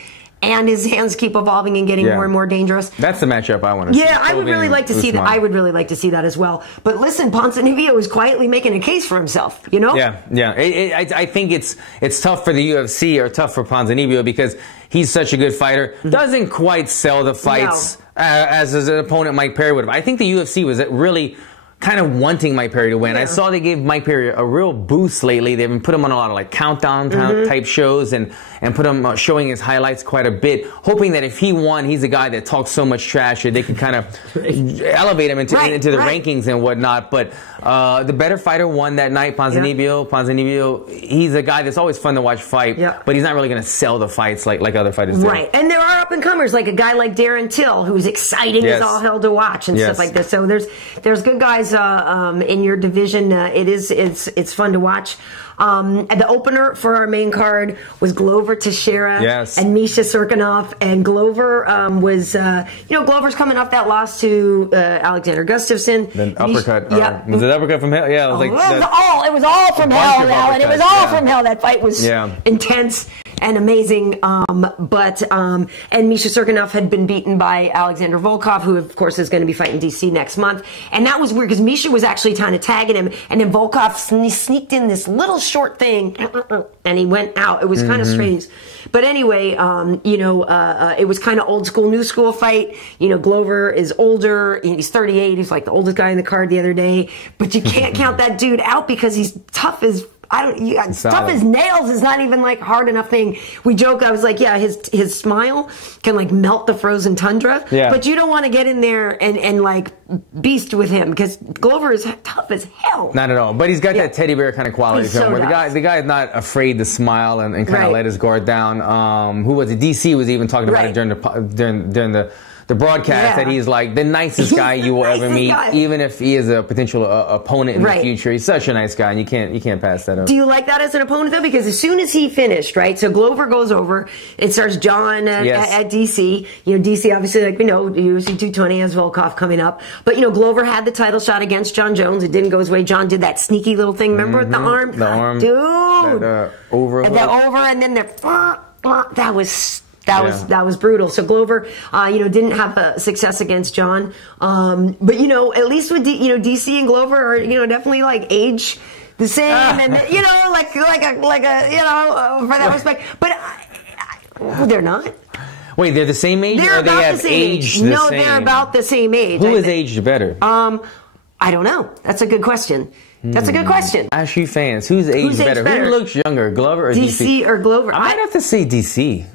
And his hands keep evolving and getting more and more dangerous. That's the matchup I want to see. Yeah, I would really like to see that. I would really like to see that as well. But listen, Ponzinibbio is quietly making a case for himself, Yeah. I think it's tough for the UFC or tough for Ponzinibbio because he's such a good fighter. Doesn't quite sell the fights as his opponent Mike Perry would have. I think the UFC was really kind of wanting Mike Perry to win. I saw they gave Mike Perry a real boost lately. They've been putting him on a lot of like countdown type shows and put him showing his highlights quite a bit, hoping that if he won, he's a guy that talks so much trash that they can kind of elevate him into the rankings and whatnot. But the better fighter won that night, Ponzinibbio. Ponzinibbio, he's a guy that's always fun to watch fight, but he's not really going to sell the fights like other fighters do. Right, and there are up-and-comers like a guy like Darren Till, who's exciting as all hell to watch and stuff like this. So there's good guys guys in your division. It's fun to watch. The opener for our main card was Glover Teixeira and Misha Cirkunov, and Glover was, Glover's coming off that loss to Alexander Gustafsson. Then uppercut. Was it uppercut from hell? Yeah, it was all from hell, Alan. It was all from hell. That fight was intense and amazing. And Misha Cirkunov had been beaten by Alexander Volkov, who of course is going to be fighting DC next month. And that was weird because Misha was actually kind of tagging him, and then Volkov sneaked in this little short thing, and he went out. It was kind of strange. But anyway, it was kind of old school, new school fight. Glover is older. He's 38. He's like the oldest guy in the card the other day. But you can't count that dude out because he's tough as tough as nails is not even like hard enough thing. We joke. I was like, his smile can like melt the frozen tundra. Yeah. But you don't want to get in there and like beast with him because Glover is tough as hell. Not at all. But he's got that teddy bear kind of quality to him, where the guy is not afraid to smile and kind of let his guard down. Who was it? DC was even talking about it during the broadcast that he's like the nicest guy you will ever meet, even if he is a potential opponent in the future. He's such a nice guy, and you can't pass that up. Do you like that as an opponent though? Because as soon as he finished, so Glover goes over, it starts John at DC. DC obviously, like we know, UFC 220 has Volkov coming up, but Glover had the title shot against John Jones. It didn't go his way. John did that sneaky little thing. Remember with the arm, dude, that over, and then that was brutal. So Glover, didn't have success against John. But at least with DC and Glover are definitely like age the same, and like for that respect. But they're not. Wait, they're the same age, or they have aged the same? No, they're about the same age. Who is aged better? I don't know. That's a good question. That's a good question. Ask you fans, who's aged better? Who looks younger, Glover or DC? DC or Glover? I might have to say DC.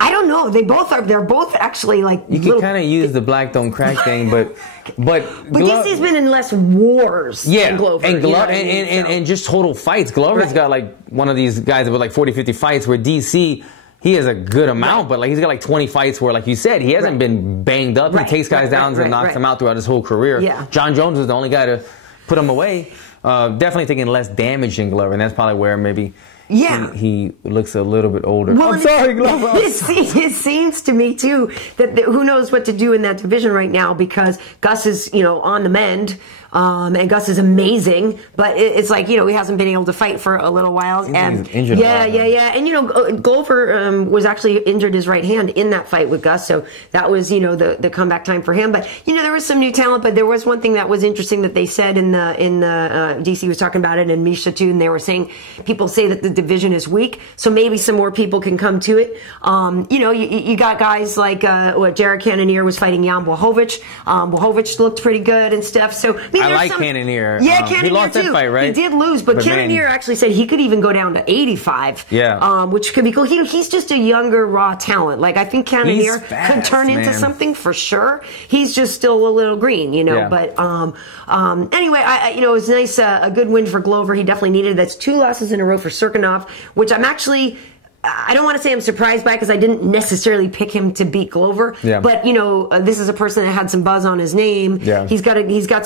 I don't know. They're both actually like. You can kind of use the black don't crack thing, but DC's been in less wars than Glover. And just total fights. Glover's got like one of these guys with like 40, 50 fights, where DC, he has a good amount, but like he's got like 20 fights where, like you said, he hasn't been banged up. He takes guys down and knocks them out throughout his whole career. Yeah. John Jones is the only guy to put him away. Definitely taking less damage than Glover, and that's probably where maybe he looks a little bit older. Well, I'm sorry, Glover. It seems to me too that who knows what to do in that division right now, because Gus is on the mend. And Gus is amazing, but it's like, he hasn't been able to fight for a little while. And he's injured And, Glover was actually injured his right hand in that fight with Gus, so that was, the comeback time for him. But, there was some new talent, but there was one thing that was interesting that they said in the DC was talking about it, and Misha too, and they were saying, people say that the division is weak, so maybe some more people can come to it. You got guys like, Jared Cannonier was fighting Jan Blachowicz. Blachowicz looked pretty good and stuff, so, I like Cannonier. Yeah, Cannonier he lost too. That fight, right? He did lose, but Cannonier actually said he could even go down to 85. Yeah. Which could be cool. He's just a younger, raw talent. Like, I think Cannonier could turn into something for sure. He's just still a little green, Yeah. But anyway, it was nice, a good win for Glover. He definitely needed it. That's 2 losses in a row for Cirkunov, which I'm actually. I don't want to say I'm surprised by, because I didn't necessarily pick him to beat Glover. Yeah. But this is a person that had some buzz on his name. Yeah. He's got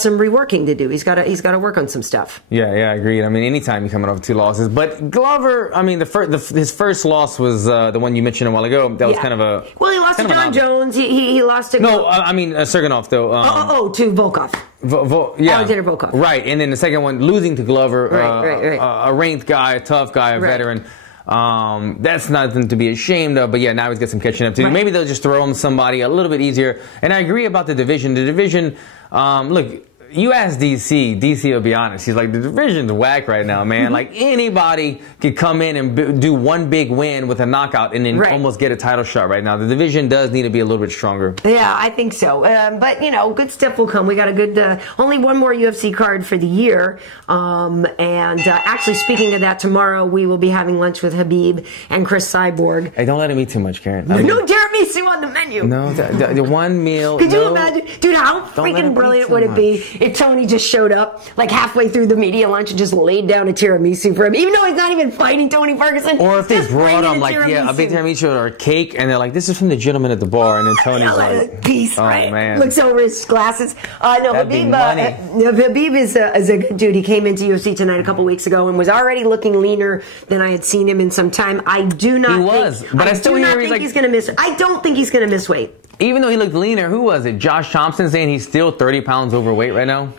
some reworking to do. He's got to work on some stuff. Yeah, agreed. I mean, anytime you're coming off 2 losses, but Glover, I mean, his first loss was the one you mentioned a while ago. That was kind of a he lost to John Jones. He lost to Cirkunov though. To Volkov. Alexander Volkov. Right, and then the second one losing to Glover. Right. A ranked guy, a tough guy, a veteran. That's nothing to be ashamed of, but now he's got some catching up to do. Maybe they'll just throw him somebody a little bit easier. And I agree about the division. The division, look, you ask DC will be honest. He's like, the division's whack right now, man. Like, anybody could come in and do one big win with a knockout and then almost get a title shot right now. The division does need to be a little bit stronger. Yeah, I think so. But, good stuff will come. We got a good, only one more UFC card for the year. Actually, speaking of that, tomorrow we will be having lunch with Habib and Chris Cyborg. Hey, don't let him eat too much, Karyn. No, Jeremy, tiramisu on the menu. No, the one meal. Could you imagine? Dude, how freaking brilliant would it be if Tony just showed up like halfway through the media lunch and just laid down a tiramisu for him, even though he's not even fighting Tony Ferguson? Or if they brought him like, a big tiramisu or a cake, and they're like, this is from the gentleman at the bar, and then Tony's like, peace, right? Man. Looks over his glasses. No, Habib is a good dude. He came into UFC tonight a couple weeks ago and was already looking leaner than I had seen him in some time. I do not but I still hear he's going to miss. I don't think he's going to miss weight. Even though he looked leaner, who was it? Josh Thompson saying he's still 30 pounds overweight right now?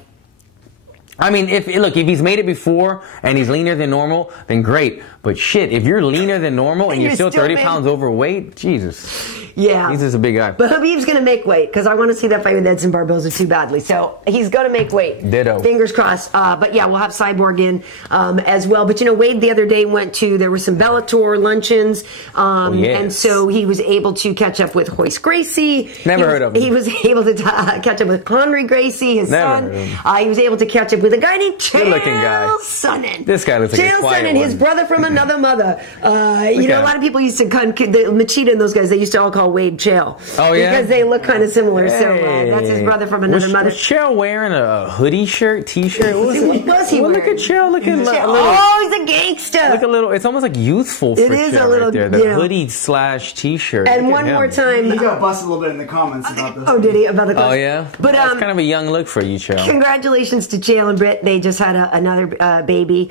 I mean, if he's made it before and he's leaner than normal, then great. But shit, if you're leaner than normal and you're still 30 pounds overweight, Jesus. Yeah. He's just a big guy. But Habib's going to make weight because I want to see that fight with Edson Barboza too badly. So he's going to make weight. Ditto. Fingers crossed. But yeah, we'll have Cyborg in as well. But you know, Wade the other day there were some Bellator luncheons. Yes. And so he was able to catch up with Royce Gracie. Never heard of him. He was able to catch up with Conry Gracie, his son. He was able to catch up with a guy named Chael Sonnen. This guy looks like a quiet Sonnen, his brother from another mother. You know, a lot of people used to Machida and those guys, they used to all call Wade Chael. Oh, yeah? Because they look kind of similar. So that's his brother from another mother. Was Chael wearing a hoodie shirt, t-shirt? What was he wearing? Look at Chael looking a little... Oh, he's a gangster. Look a little... It's almost like youthful for Chael right there. The hoodie / t-shirt. And one more time... He got busted a little bit in the comments about this. Oh, did he? About the comments? Oh, yeah? But, that's kind of a young look for you, Chael. Congratulations to Chael and Britt. They just had another baby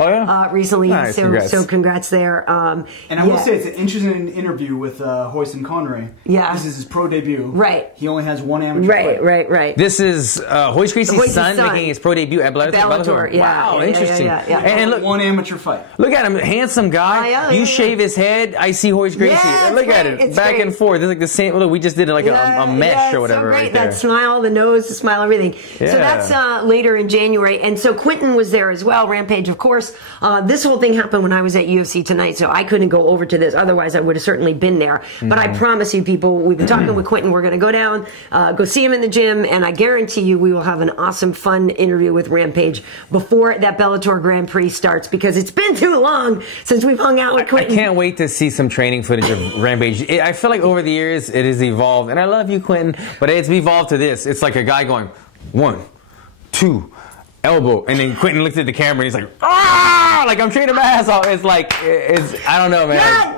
recently. Nice, so congrats there. And I will say it's an interesting interview with Royce and Conry. Yeah. This is his pro debut. Right. He only has one amateur fight. Right. This is Royce Gracie's son making his pro debut at Bellator. Yeah. Wow, interesting. Yeah. And look, one amateur fight. Look at him, handsome guy. You shave his head, I see Royce Gracie. Yeah, look at it, back and forth. It's like the same. Look, we just did like a mesh or whatever. So great. Right there. That smile, the nose, the smile, everything. Yeah. So that's later in January. And so Quentin was there as well. Rampage, of course. This whole thing happened when I was at UFC tonight, so I couldn't go over to this. Otherwise, I would have certainly been there. But I promise you, people, we've been talking with Quentin. We're going to go down, go see him in the gym, and I guarantee you we will have an awesome, fun interview with Rampage before that Bellator Grand Prix starts, because it's been too long since we've hung out with Quentin. I can't wait to see some training footage of Rampage. I feel like over the years it has evolved, and I love you, Quentin, but it's evolved to this. It's like a guy going, 1, 2, elbow, and then Quentin looks at the camera and he's like, ah, like I'm training my ass off. It's like, I don't know, man.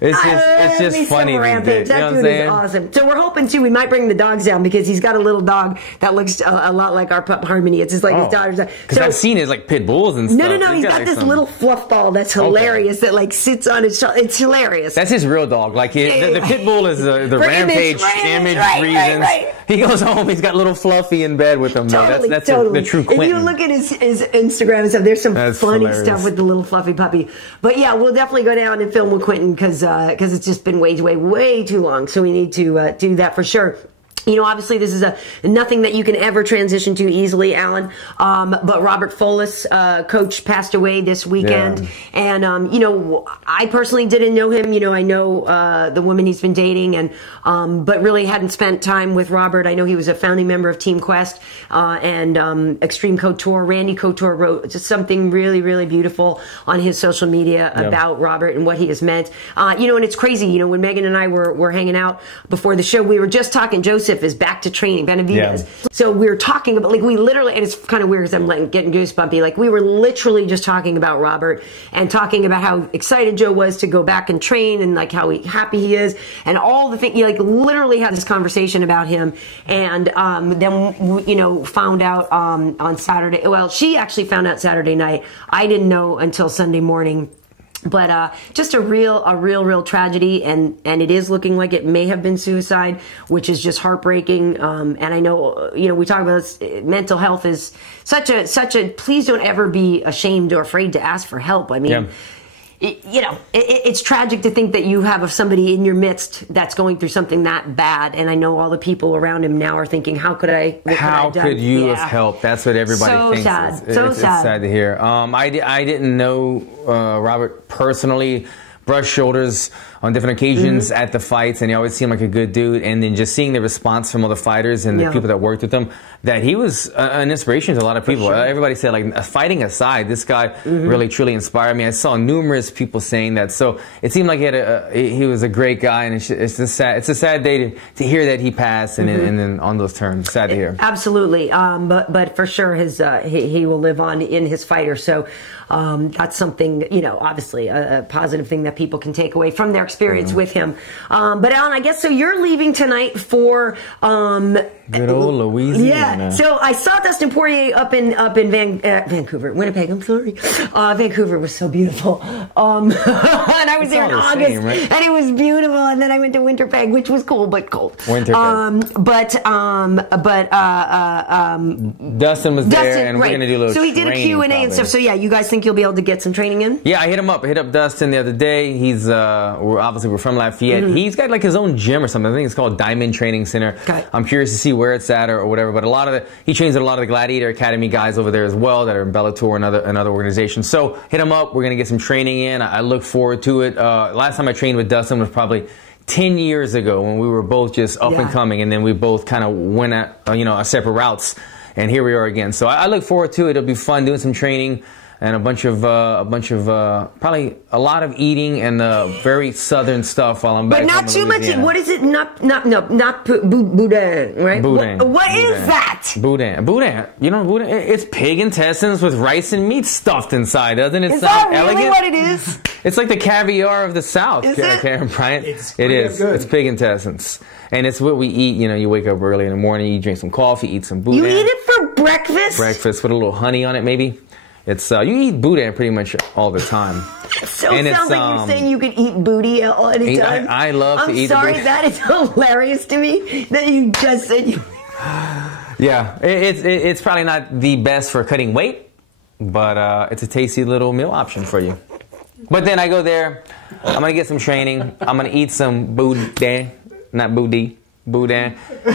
It's just funny. Rampage. That dude is awesome. So we're hoping too, we might bring the dogs down, because he's got a little dog that looks a lot like our pup Harmony. It's just like his daughter's. Because I've seen his like pit bulls and stuff. No. He's got this little fluff ball that's hilarious that like sits on his shoulder. It's hilarious. That's his real dog. Like the pit bull is the Rampage image reasons. Right. He goes home. He's got little Fluffy in bed with him. Totally, that's the true Quentin. If you look at his Instagram and stuff, there's some funny stuff with the little fluffy puppy. But yeah, we'll definitely go down and film with Quentin, because it's just been way too long. So we need to do that for sure. You know, obviously this is nothing that you can ever transition to easily, Alan. But Robert Follis, coach, passed away this weekend. Yeah. And, you know, I personally didn't know him. You know, I know the woman he's been dating, and but really hadn't spent time with Robert. I know he was a founding member of Team Quest and Extreme Couture. Randy Couture wrote just something really beautiful on his social media about Robert and what he has meant. You know, and it's crazy. You know, when Megan and I were hanging out before the show, we were just talking. Joseph is back to training, Benavidez. So we were talking about, like, we literally, and it's kind of weird because I'm like getting goosebumpy, like we were literally just talking about Robert and talking about how excited Joe was to go back and train, and like how happy he is, and all the things. You like literally had this conversation about him, and then you know, found out on Saturday. Well, she actually found out Saturday night. I didn't know until Sunday morning. But just a real tragedy, and it is looking like it may have been suicide, which is just heartbreaking. And I know, you know, we talk about this, mental health is such a please don't ever be ashamed or afraid to ask for help. I mean, you know, it's tragic to think that you have somebody in your midst that's going through something that bad. And I know all the people around him now are thinking, how could you have helped? That's what everybody thinks. Sad. It's sad to hear. I didn't know Robert personally, brushed shoulders on different occasions at the fights, and he always seemed like a good dude. And then just seeing the response from other fighters and the people that worked with him, that he was an inspiration to a lot of people. Everybody said, like, fighting aside, this guy really truly inspired me. I saw numerous people saying that. So it seemed like he was a great guy, and it's a sad day to hear that he passed, and then on those terms, sad to hear. Absolutely, but for sure, he will live on in his fighter. So that's something, you know, obviously a positive thing that people can take away from their experience with him. But Alan, I guess so. You're leaving tonight for good old Louisiana. Yeah. So I saw Dustin Poirier up in Vancouver, Winnipeg. I'm sorry. Vancouver was so beautiful. And I was there in August, same, right? and it was beautiful. And then I went to Winnipeg, which was cool but cold. Winnipeg. Dustin was there, and we're gonna do a little. So he did a Q&A and stuff. So yeah, you guys think you'll be able to get some training in? Yeah, I hit him up. I hit up Dustin the other day. He's we're from Lafayette. He's got like his own gym or something. I think it's called Diamond Training Center. Okay. I'm curious to see where it's at or whatever. But he trains with a lot of the Gladiator Academy guys over there as well that are in Bellator and other organizations. So hit him up. We're gonna get some training in. I look forward to it. Last time I trained with Dustin was probably 10 years ago when we were both just up and coming, and then we both kind of went at our separate routes, and here we are again. So I look forward to it. It'll be fun doing some training and a bunch of probably a lot of eating and very southern stuff while I'm back. But not too much. What is it? Not boudin, right? Boudin. What is that? Boudin. You know boudin? It's pig intestines with rice and meat stuffed inside. Doesn't it Is sound that really elegant? what it is? It's like the caviar of the South, Karyn Bryant. It is. Good. It's pig intestines. And it's what we eat. You know, you wake up early in the morning, you drink some coffee, eat some boudin. You eat it for breakfast? Breakfast with a little honey on it, maybe. It's you eat boudin pretty much all the time. So it sounds like you're saying you could eat booty any time. I love to eat. I'm sorry, that is hilarious to me that you just said you. Yeah, it's probably not the best for cutting weight, but it's a tasty little meal option for you. But then I go there, I'm gonna get some training. I'm gonna eat some boudin, not booty. Boudin,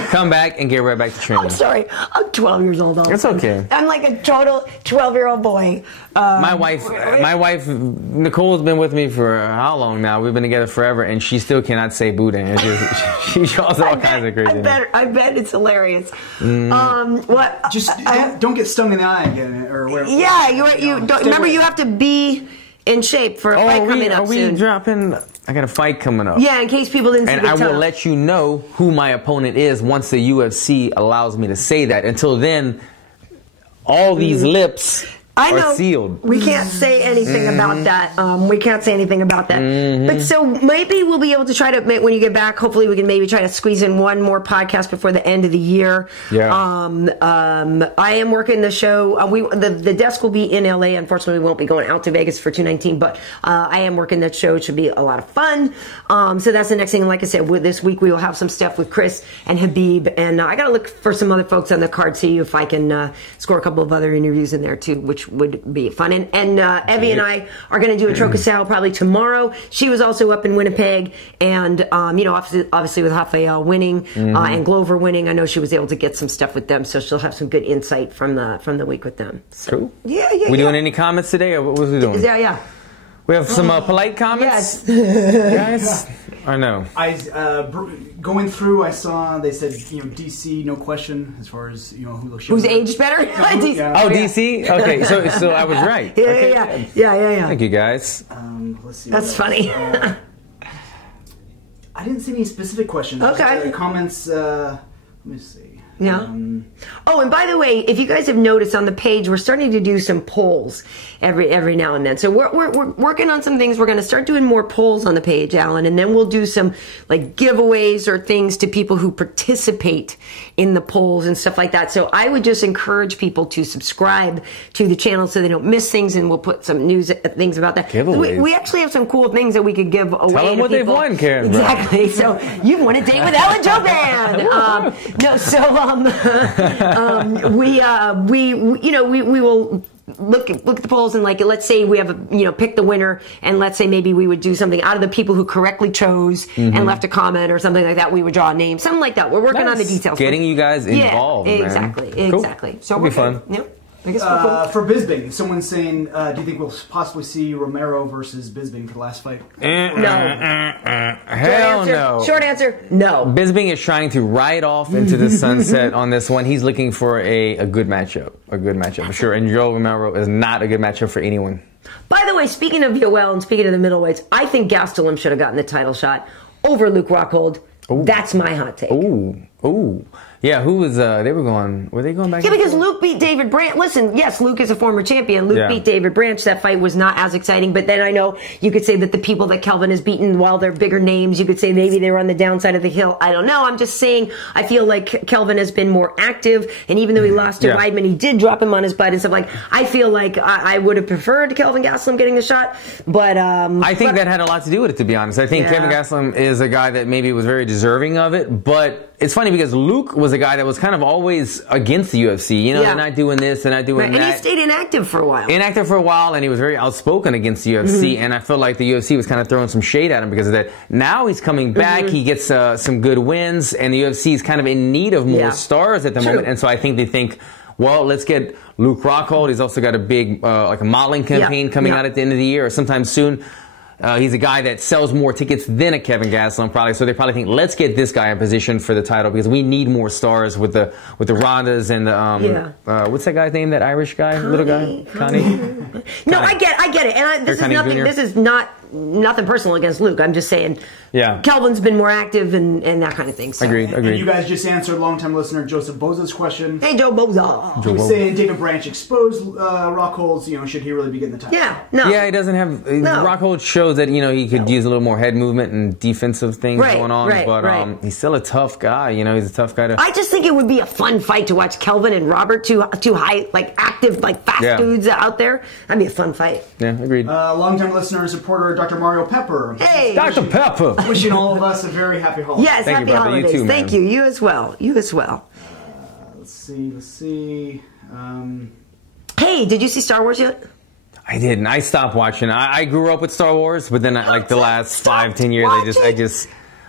come back and get right back to training. I'm sorry, I'm 12 years old. It's okay. I'm like a total 12-year-old boy. My wife, Nicole's been with me for how long now? We've been together forever, and she still cannot say boudin. She draws all kinds of crazy. I bet it's hilarious. What? Just don't get stung in the eye again, or whatever. Yeah, you don't, remember you have to be in shape for a fight coming up soon. Dropping? I got a fight coming up. Yeah, in case people didn't see and I will let you know who my opponent is once the UFC allows me to say that. Until then, all these lips are sealed. We can't say anything about that. We can't say anything about that. But so maybe we'll be able to try to, when you get back, hopefully we can maybe try to squeeze in one more podcast before the end of the year. Yeah. I am working the show. The desk will be in LA. Unfortunately, we won't be going out to Vegas for 219, but I am working that show. It should be a lot of fun. So that's the next thing. Like I said, this week we will have some stuff with Chris and Habib. And I got to look for some other folks on the card, see if I can score a couple of other interviews in there too, which would be fun. And Evie and I are going to do a Trocasal probably tomorrow. She was also up in Winnipeg, and obviously with Rafael winning and Glover winning, I know she was able to get some stuff with them, so she'll have some good insight from the week with them. So, cool. Yeah. We doing any comments today, or what was we doing? Yeah. We have some polite comments. Yes. Guys, or no? Going through, I saw they said DC, no question as far as who looks who's aged better. DC. Okay, so I was right. Yeah. Thank you guys. Let's see. That's funny. I didn't see any specific questions. Okay. Comments. Let me see. Yeah. And by the way, if you guys have noticed on the page, we're starting to do some polls every now and then. So we're working on some things. We're going to start doing more polls on the page, Alan, and then we'll do some like giveaways or things to people who participate in the polls and stuff like that. So I would just encourage people to subscribe to the channel so they don't miss things, and we'll put some news things about that. Giveaways. We actually have some cool things that we could give away. Tell them what they've won, Karyn. Exactly. So you've won a date with Ellen Jouban. We will look at the polls, and like, let's say we have pick the winner, and let's say maybe we would do something out of the people who correctly chose and left a comment or something like that. We would draw a name, something like that. We're working on the details. Getting you guys involved. Exactly. Cool. So it'll be fun. Yep. I guess we're for Bisping, someone's saying, do you think we'll possibly see Romero versus Bisping for the last fight? Hell no. Short answer, no. Bisping is trying to ride off into the sunset on this one. He's looking for a good matchup. A good matchup, for sure. And Joe Romero is not a good matchup for anyone. By the way, speaking of Yoel and speaking of the middleweights, I think Gastelum should have gotten the title shot over Luke Rockhold. Ooh. That's my hot take. Ooh. Yeah, who was, were they going back? Yeah, because Luke beat David Branch. Listen, yes, Luke is a former champion. Luke beat David Branch. That fight was not as exciting, but then I know you could say that the people that Kelvin has beaten, while they're bigger names, you could say maybe they were on the downside of the hill. I don't know. I'm just saying I feel like Kelvin has been more active, and even though he lost to Weidman, he did drop him on his butt and stuff. Like, I feel like I would have preferred Kelvin Gastelum getting the shot, but I think that had a lot to do with it, to be honest. I think Kevin Gastelum is a guy that maybe was very deserving of it, but it's funny because Luke was a guy that was kind of always against the UFC. You know, they're not doing this, they're not doing that. And he stayed inactive for a while. And he was very outspoken against the UFC, and I felt like the UFC was kind of throwing some shade at him because of that. Now he's coming back, he gets some good wins, and the UFC is kind of in need of more stars at the moment, and so I think they think, well, let's get Luke Rockhold. He's also got a big, like a modeling campaign coming out at the end of the year or sometime soon. He's a guy that sells more tickets than a Kevin Gastelum probably, so they probably think, let's get this guy in position for the title because we need more stars with the Rondas and the what's that guy's name? That Irish guy, little guy, Connie. No, I get it, and this is nothing. Jr. This is nothing personal against Luke. I'm just saying, Kelvin's been more active and that kind of thing. So. Agreed. And you guys just answered longtime listener Joseph Boza's question. Hey, Joe Boza. He was saying David Branch exposed Rockhold's. You know, should he really be getting the title? Yeah, he doesn't have. Rockhold shows that he could use a little more head movement and defensive things going on, but he's still a tough guy. You know, he's a tough guy to. I just think it would be a fun fight to watch Kelvin and Robert, two high, like active, like fast dudes out there. That'd be a fun fight. Yeah, agreed. Longtime listener and supporter Dr. Mario Pepper. Hey, Dr. Pepper. Wishing all of us a very happy holiday. Yes, happy holidays. You too, Thank you. You as well. Let's see. Hey, did you see Star Wars yet? I didn't. I stopped watching. I grew up with Star Wars, but then like the last 5-10 years,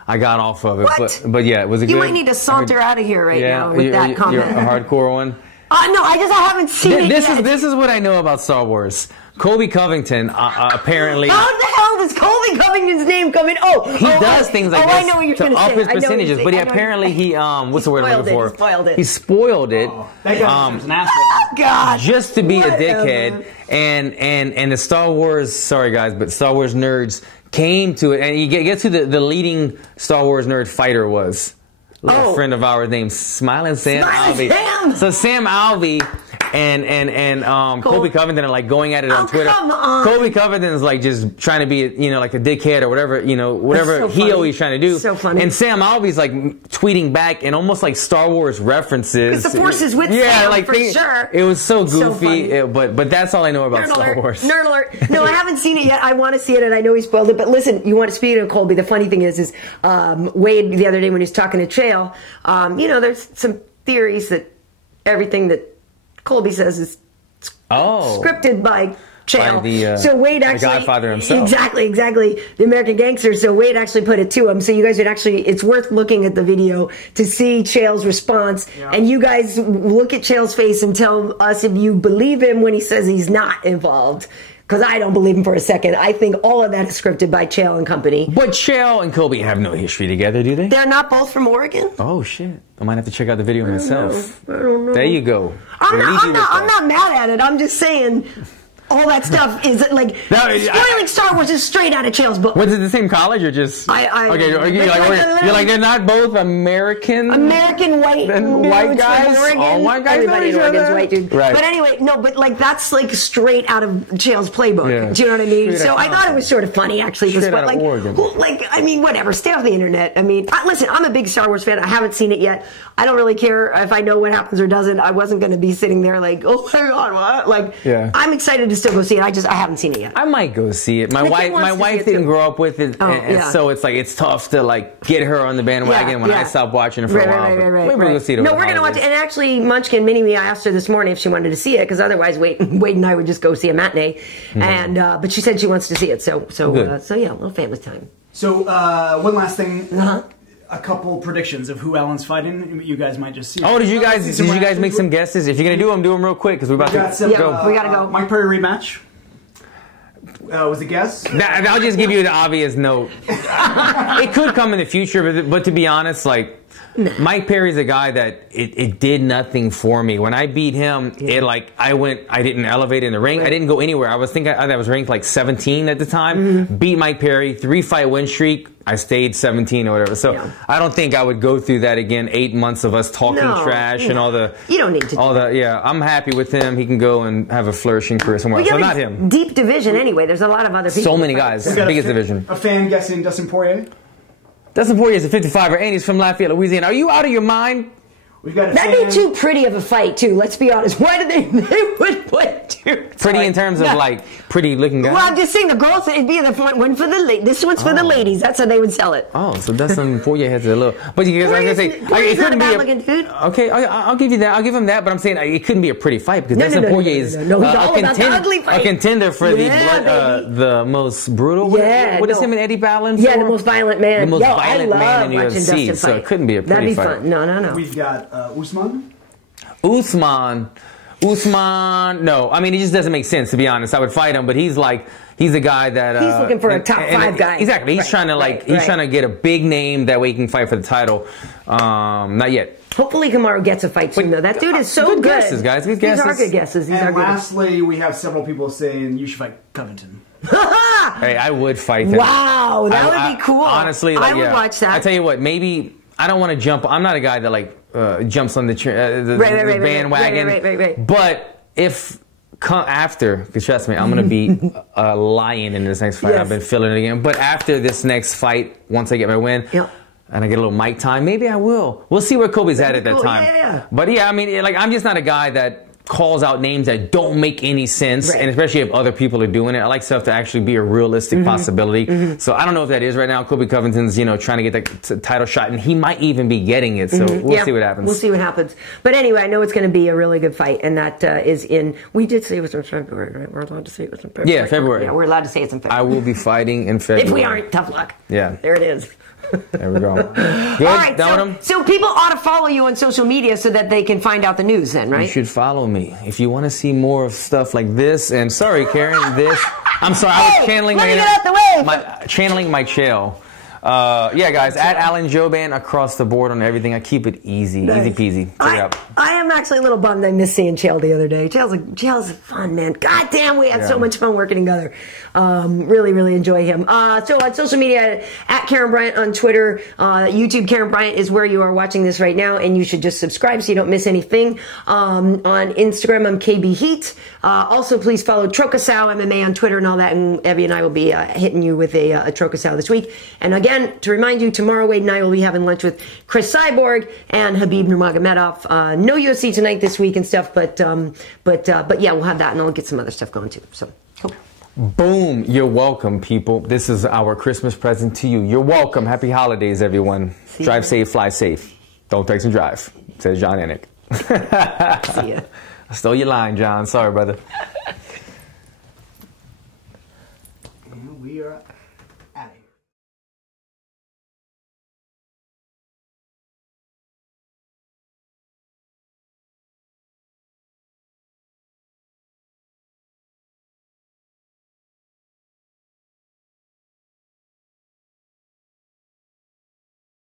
I got off of it. But yeah, it was a good. You might need to saunter out of here now with that comment. You're a hardcore one. No, I haven't seen it yet. This is what I know about Star Wars. Colby Covington apparently. How the hell does Colby Covington's name come in? He does things like this I know what you're to up his percentages, but apparently he what's the word I'm looking for? He spoiled it. He spoiled it. That guy was an asshole. Oh God! Just to be a dickhead, and the Star Wars. Sorry guys, but Star Wars nerds came to it, and you get to the leading Star Wars nerd fighter was. A friend of ours named Smiling Sam Alvey. So Sam Alvey and Colby Covington are like going at it on Twitter. Come on. Colby Covington is like just trying to be, like a dickhead or whatever, whatever he always trying to do. So funny. And Sam Alvey's like tweeting back and almost like Star Wars references. Because the Force is with Sam, like for sure. It was so goofy, but that's all I know about Star Wars. Nerd alert. No, I haven't seen it yet. I want to see it, and I know he spoiled it. But listen, you want to speak of Colby. The funny thing is Wade the other day when he was talking to Chael, there's some theories that everything that Colby says is scripted by Chael. So Wade actually, the Godfather himself. Exactly, the American Gangster. So Wade actually put it to him. So you guys would it's worth looking at the video to see Chael's response. Yeah. And you guys look at Chael's face and tell us if you believe him when he says he's not involved. Because I don't believe him for a second. I think all of that is scripted by Chael and company. But Chael and Colby have no history together, do they? They're not both from Oregon? Oh, shit. I might have to check out the video myself. I don't know. There you go. I'm not mad at it. I'm just saying... all that stuff is like spoiling Star Wars is straight out of Chael's book. Was it the same college or just? Okay, you're like they're not both American white guys. All white guys. Everybody in Oregon's white, dude. Right. But anyway, but like that's like straight out of Chael's playbook. Yeah. Do you know what I mean? So I thought it was sort of funny actually. Straight out of Oregon. Whatever. Stay off the internet. I mean, listen, I'm a big Star Wars fan. I haven't seen it yet. I don't really care if I know what happens or doesn't. I wasn't going to be sitting there like, oh my God, what? Like, I'm excited to still go see it. I haven't seen it yet. I might go see it. My wife didn't grow up with it, so it's like it's tough to like get her on the bandwagon when I stopped watching it for a while. Maybe we'll go see it. No, we're gonna watch it. And actually, Munchkin Mini-Me, I asked her this morning if she wanted to see it because otherwise, Wade and I would just go see a matinee. And but she said she wants to see it. So yeah, a little family time. So one last thing. a couple predictions of who Allen's fighting. You guys might just see. Oh, did you guys make some guesses? If you're gonna do them real quick because we're about to go. We gotta go. Mike Perry rematch. Was a guess? I'll just give you the obvious note. It could come in the future, but to be honest, like. Nah. Mike Perry's a guy that it did nothing for me. When I beat him, I didn't elevate in the ring. Right. I didn't go anywhere. I was ranked like 17 at the time. Beat Mike Perry, 3-fight win streak. I stayed 17 or whatever. So I don't think I would go through that again. 8 months of us talking trash and all the. You don't need to. I'm happy with him. He can go and have a flourishing career somewhere else. So not him. Deep division anyway. There's a lot of other people. So many guys. Biggest division. A fan guessing Dustin Poirier. Dustin Poirier is a 55er, and he's from Lafayette, Louisiana. Are you out of your mind? That'd be too pretty of a fight, too. Let's be honest. Why do they would put too pretty in terms of like pretty looking guys? Well, I'm just saying the girls. It'd be the one for the this one's for the ladies. That's how they would sell it. Oh, so Dustin Poirier has a little. But you guys, I was gonna say, it couldn't be a dude. Okay, I'll give you that. I'll give him that. But I'm saying it couldn't be a pretty fight because Dustin Poirier is a contender for the most brutal. Yeah, what is him and Eddie battling for? Yeah, the most violent man. The most violent man in UFC. So it couldn't be a pretty fight. That'd be fun. No. We've got Usman. Usman, no. I mean, it just doesn't make sense, to be honest. I would fight him, but he's a guy that... he's looking for a top 5 guy. Exactly. He's trying to get a big name, that way he can fight for the title. Not yet. Hopefully Kamaru gets a fight soon, though. That dude is so good. Good guesses, guys. Good guesses. These are good guesses. And lastly, we have several people saying you should fight Covington. Hey, I would fight him. Wow, that would be cool. Honestly, I would watch that. I tell you what, maybe... I don't want to jump. I'm not a guy that jumps on the bandwagon. Right. But if because trust me, I'm gonna be a lion in this next fight. Yes. I've been feeling it again. But after this next fight, once I get my win, and I get a little mic time, maybe I will. We'll see where Kobe's at that time. Yeah. But I mean, I'm just not a guy that calls out names that don't make any sense, and especially if other people are doing it. I like stuff to actually be a realistic possibility. So I don't know if that is right now. Kobe Covington's, trying to get that title shot, and he might even be getting it. So we'll see what happens. We'll see what happens. But anyway, I know it's going to be a really good fight, and that is in. We did say it was in February, right? We're allowed to say it was in February. Yeah, February. Yeah, we're allowed to say it's in February. I will be fighting in February. If we aren't, tough luck. Yeah, there it is. There we go. Good. All right, so people ought to follow you on social media so that they can find out the news then, right? You should follow me. If you want to see more of stuff like this, and sorry, Karyn, this... I'm sorry, I was channeling channeling my chill. Yeah, guys, at Alan Jouban across the board on everything. I keep it easy, easy peasy. Check it out. I am actually a little bummed I missed seeing Chael the other day. Chael's fun, man. God damn, we had so much fun working together. Really enjoy him. So on social media, at Karyn Bryant on Twitter, YouTube Karyn Bryant is where you are watching this right now, and you should just subscribe so you don't miss anything. On Instagram, I'm KB Heat. Also, please follow Trocasau MMA on Twitter and all that, and Evie and I will be hitting you with a Trocasau this week. And again, to remind you, tomorrow Wade and I will be having lunch with Chris Cyborg and Khabib Nurmagomedov. No UFC tonight this week and stuff, but yeah, we'll have that, and I'll get some other stuff going too. So, cool. Boom! You're welcome, people. This is our Christmas present to you. You're welcome. Happy holidays, everyone. Drive safe, fly safe. Don't text and drive, says John Anik. See ya. I stole your line, John. Sorry, brother.